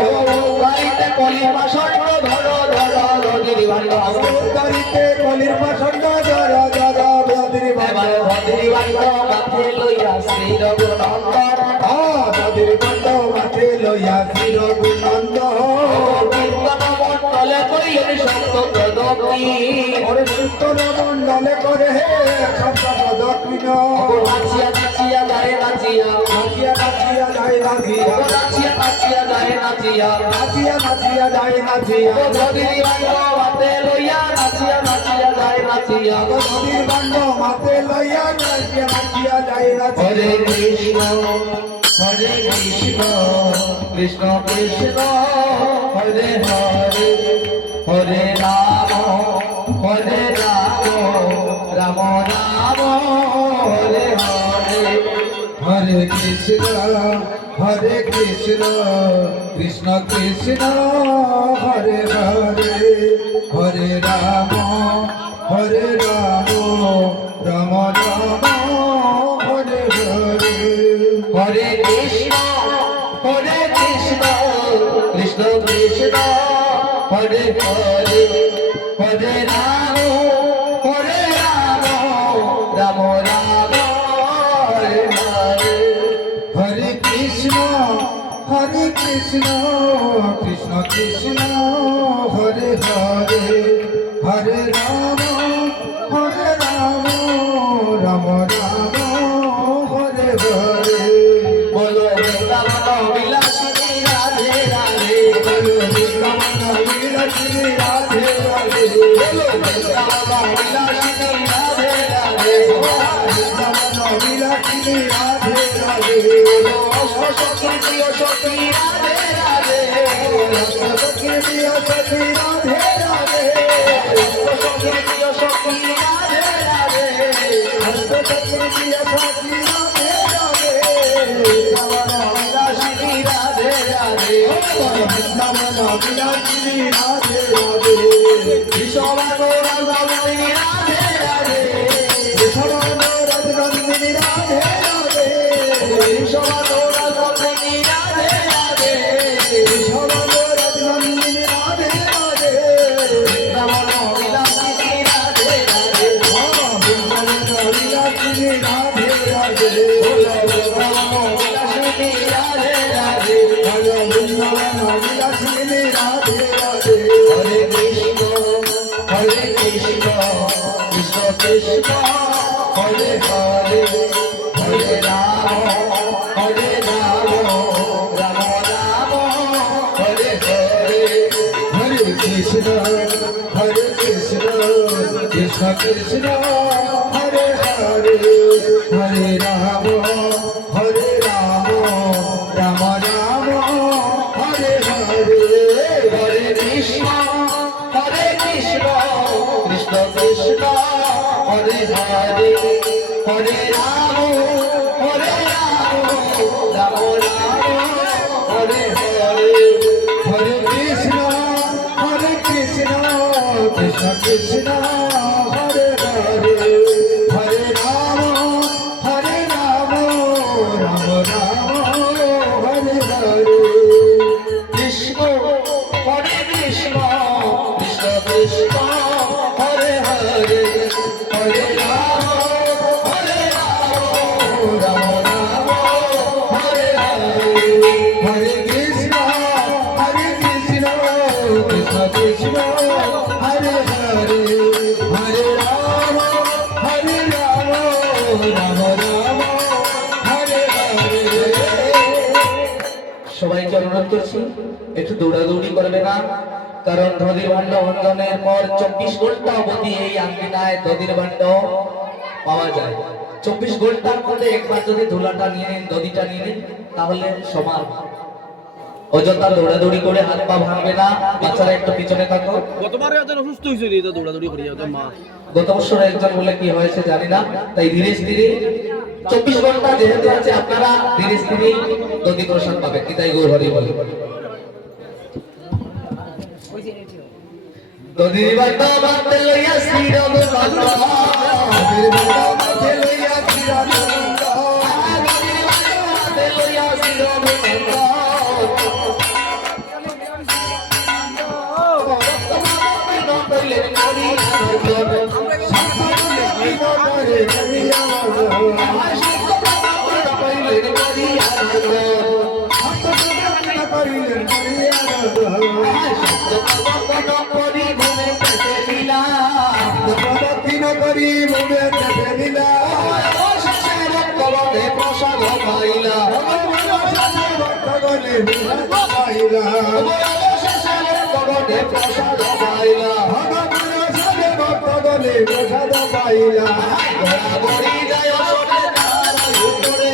বাড়িতে কলি পাষণ্ড ধর ধর নদীর ভাণ্ড গাড়িতে কলির পাষণ্ড ধর ধর নদীর বাণ্ড এবার নদীর ভাণ্ড মাথে লইয়া শ্রী রঘুনন্দন নদীর বাণ্ড মাঠে লইয়া চিরবিনন্দ কীর্তন মণ্ডলে করিলেন সপ্ত প্রদক্ষিণ ওরে সুতর মণ্ডলে করে হে সপ্তপদ কৃণ নাচিয়া নাচিয়া যায় নাচিয়া নাচিয়া নাচিয়া যায় নাচিয়া নাচিয়া নাচিয়া যায় নাচিয়া নাচিয়া নাচিয়া যায় নাচিয়া নদীর ভাণ্ড মাথে লইয়া নাচিয়া নাচিয়া যায় নাচিয়া নদীর বাণ্ড মাঠে লইয়া নাচিয়া নাচিয়া যায় হরে নাচিয়া কৃষ্ণ কৃষ্ণ কৃষ্ণ হরে হরে হরে রাম রাম রাম হরে হরে হরে কৃষ্ণ কৃষ্ণ কৃষ্ণ হরে হরে হরে রাম রাম রাম হরে হরে হরে কৃষ্ণ কৃষ্ণ কৃষ্ণ হরে হরে হরে রাম রাম রাম হরে হরে হরে কৃষ্ণ কৃষ্ণ কৃষ্ণ হরে হরে হরে রাম রাম রাম হরে হরে বলো বৃন্দাবন বিলাসিনী রাধে রাধে বলো বৃন্দাবন বিলাসিনী রাধে রাধে বলো বৃন্দাবন বিলাসিনী রাধে রাধে বৃন্দাবন বিলাসিনী রাধে রাধে সখী প্রিয় সখী রাধে রাধে সখী প্রিয় সখী রাধে রাধে সখী প্রিয় সখী রাধে রাধে সখী প্রিয় সখী রাধে রাধে বিলাসিনী রাধে রাধে বৃন্দাবন বিলাসিনী রাধে রাধে বিশ্ববানো রাধামণি রাধে রাধে বিশ্ববান রজনন্দিনী রাধে রাধে বিশ্ববানো রাধামণি রাধে রাধে বিশ্ববান রজনন্দিনী রাধে রাধে বৃন্দাবন বিলাসিনী রাধে রাধে বৃন্দাবন বিলাসিনী রাধে রাধে বৃন্দাবন বিলাসিনী রাধে রাধে বৃন্দাবন বিলাসিনী রাধে রাধে হরে কৃষ্ণ কৃষ্ণ কৃষ্ণ হরে হরে হরে রাম রাম রাম হরে হরে হরে কৃষ্ণ কৃষ্ণ কৃষ্ণ হরে হরে হরে রাম হরে হরে হরে রাম রাম রাম হরে হরে হরে কৃষ্ণ কৃষ্ণ কৃষ্ণ হরে হরে হরে রাম রাম রাম হরে হরে কৃষ্ণ হরে কৃষ্ণ কৃষ্ণ কৃষ্ণ হরে হরে হরে রাম রাম রাম হরে হরে হরে কৃষ্ণ কৃষ্ণ কৃষ্ণ হরে হরে হরে রাম রাম রাম হরে হরে সবাইকে অনুরোধ করছি একটু দৌড়াদৌড়ি করবে না, কারণ দধির ভাণ্ড বন্ধনের পর 24 ঘন্টা অবধি এই আঙ্গিনায় দধির ভাণ্ড পাওয়া যায়। 24 ঘন্টার মধ্যে একবার যদি ধুলাটা নিয়ে নিন, দধিটা নিয়ে নিন, তাহলে সমান। অযথা দৌড়াদৌড়ি করে হাত পা ভাঙবে না, বাচ্চারা একটু পিছনে থাকো। গতবারে একজন অসুস্থ হয়েছিল এই তো দৌড়াদৌড়ি করি ওদের মা। গত বছর একজন বলে কি হয়েছে জানি না, তাই ধীরে ধীরে 24 ঘন্টা যেহেতু আছে আপনারা ধীরে ধীরে দধি প্রসাদ পাবেন। কি তাই গৌর হরি বলে দধির ভাণ্ড মানতে লইয়া শ্রীরাম হরে মাথে লইয়া চিরানন্দ লইয়া শ্রীরাম হরে হরিয়া করিলেন হরিয়া প্রদক্ষিণ করি মুবে চেপে দিলা প্রসাদ পাইলা ভক্তগণে পাইলা প্রসাদ পাইলা ভক্তগণে প্রসাদ পাইলা বড়ি যায় আসলে তার উপরে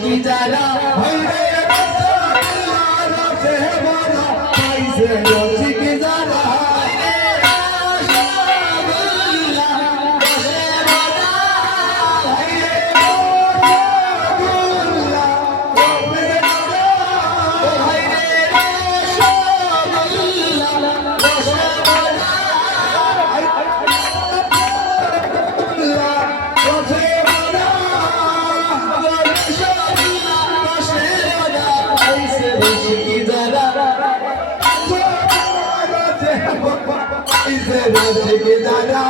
কি যারা কি যারা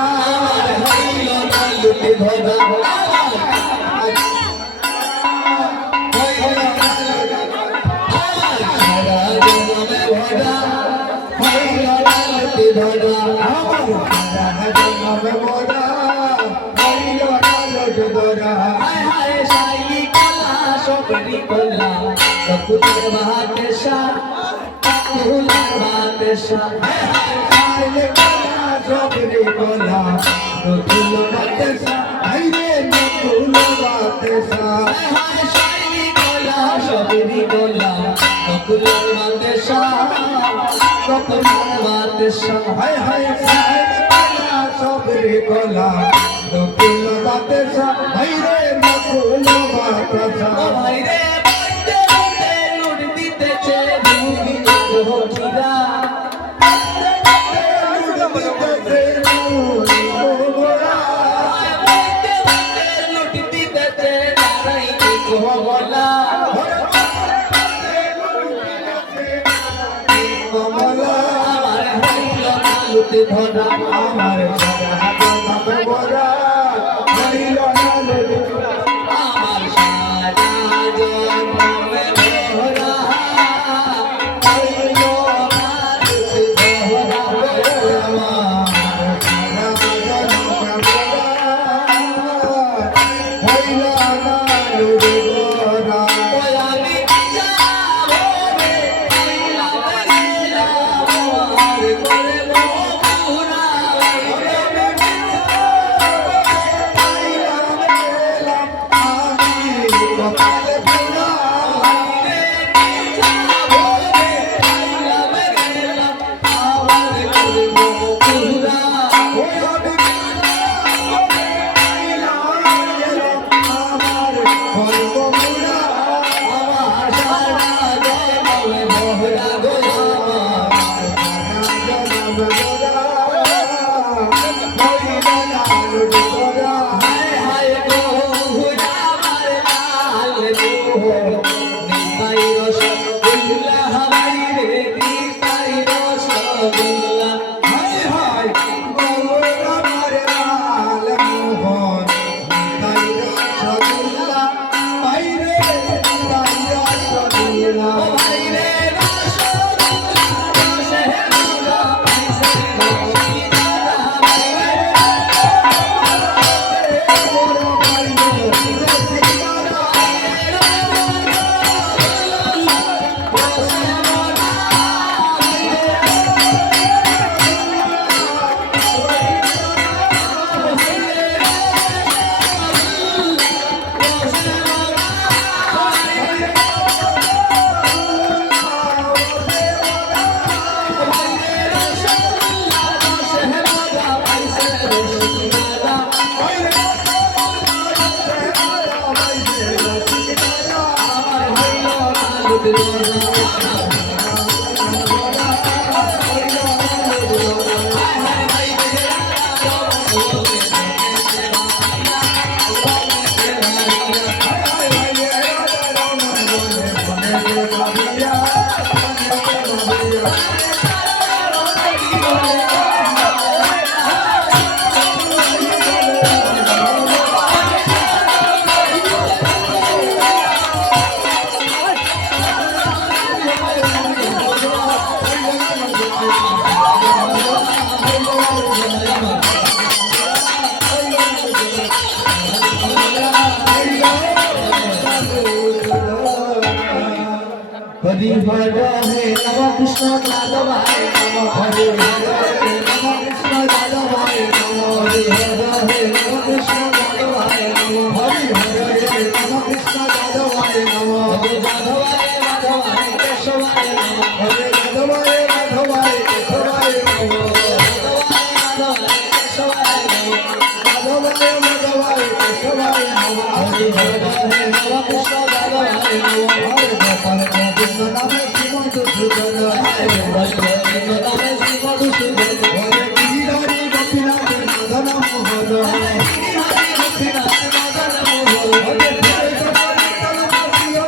Hare যাদবায় নমঃ হরে হরে রাম কৃষ্ণ যাদবায় নমঃ হরে হরে রাম কৃষ্ণ যাদবায় নমঃ হরে হরে রাম কৃষ্ণ যাদবায় নমঃ হরে যাদবায় মাধবায় কেশবায় নমঃ হরে যাদবায় মাধবায় কেশবায় নমঃ যাদবায় মাধবায় কেশবায় নমঃ যাদবায় মাধবায় কেশবায় নমঃ হরে হরে রাম কৃষ্ণ যাদবায় নমঃ হরে গোপাল গোবিন্দ নামে শ্রীমধুসূদন হরে গোবিন্দ নামে শ্রী মধুসূদন হরে গিরিধারী গোপীনাথ মাধন মোহন হরে গোপীনাথ মদন মোহন হরে হরে গোপাল প্রিয়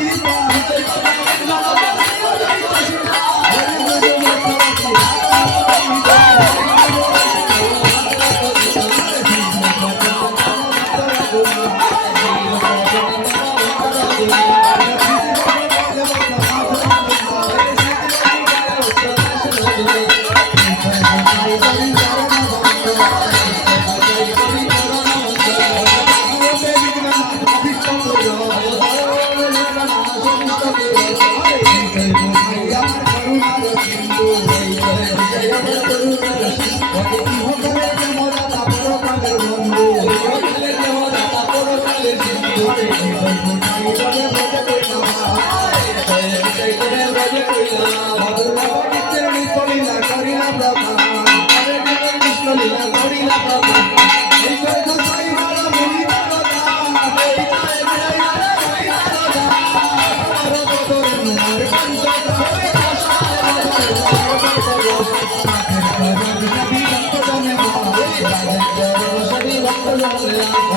কৃপা হরে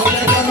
Hare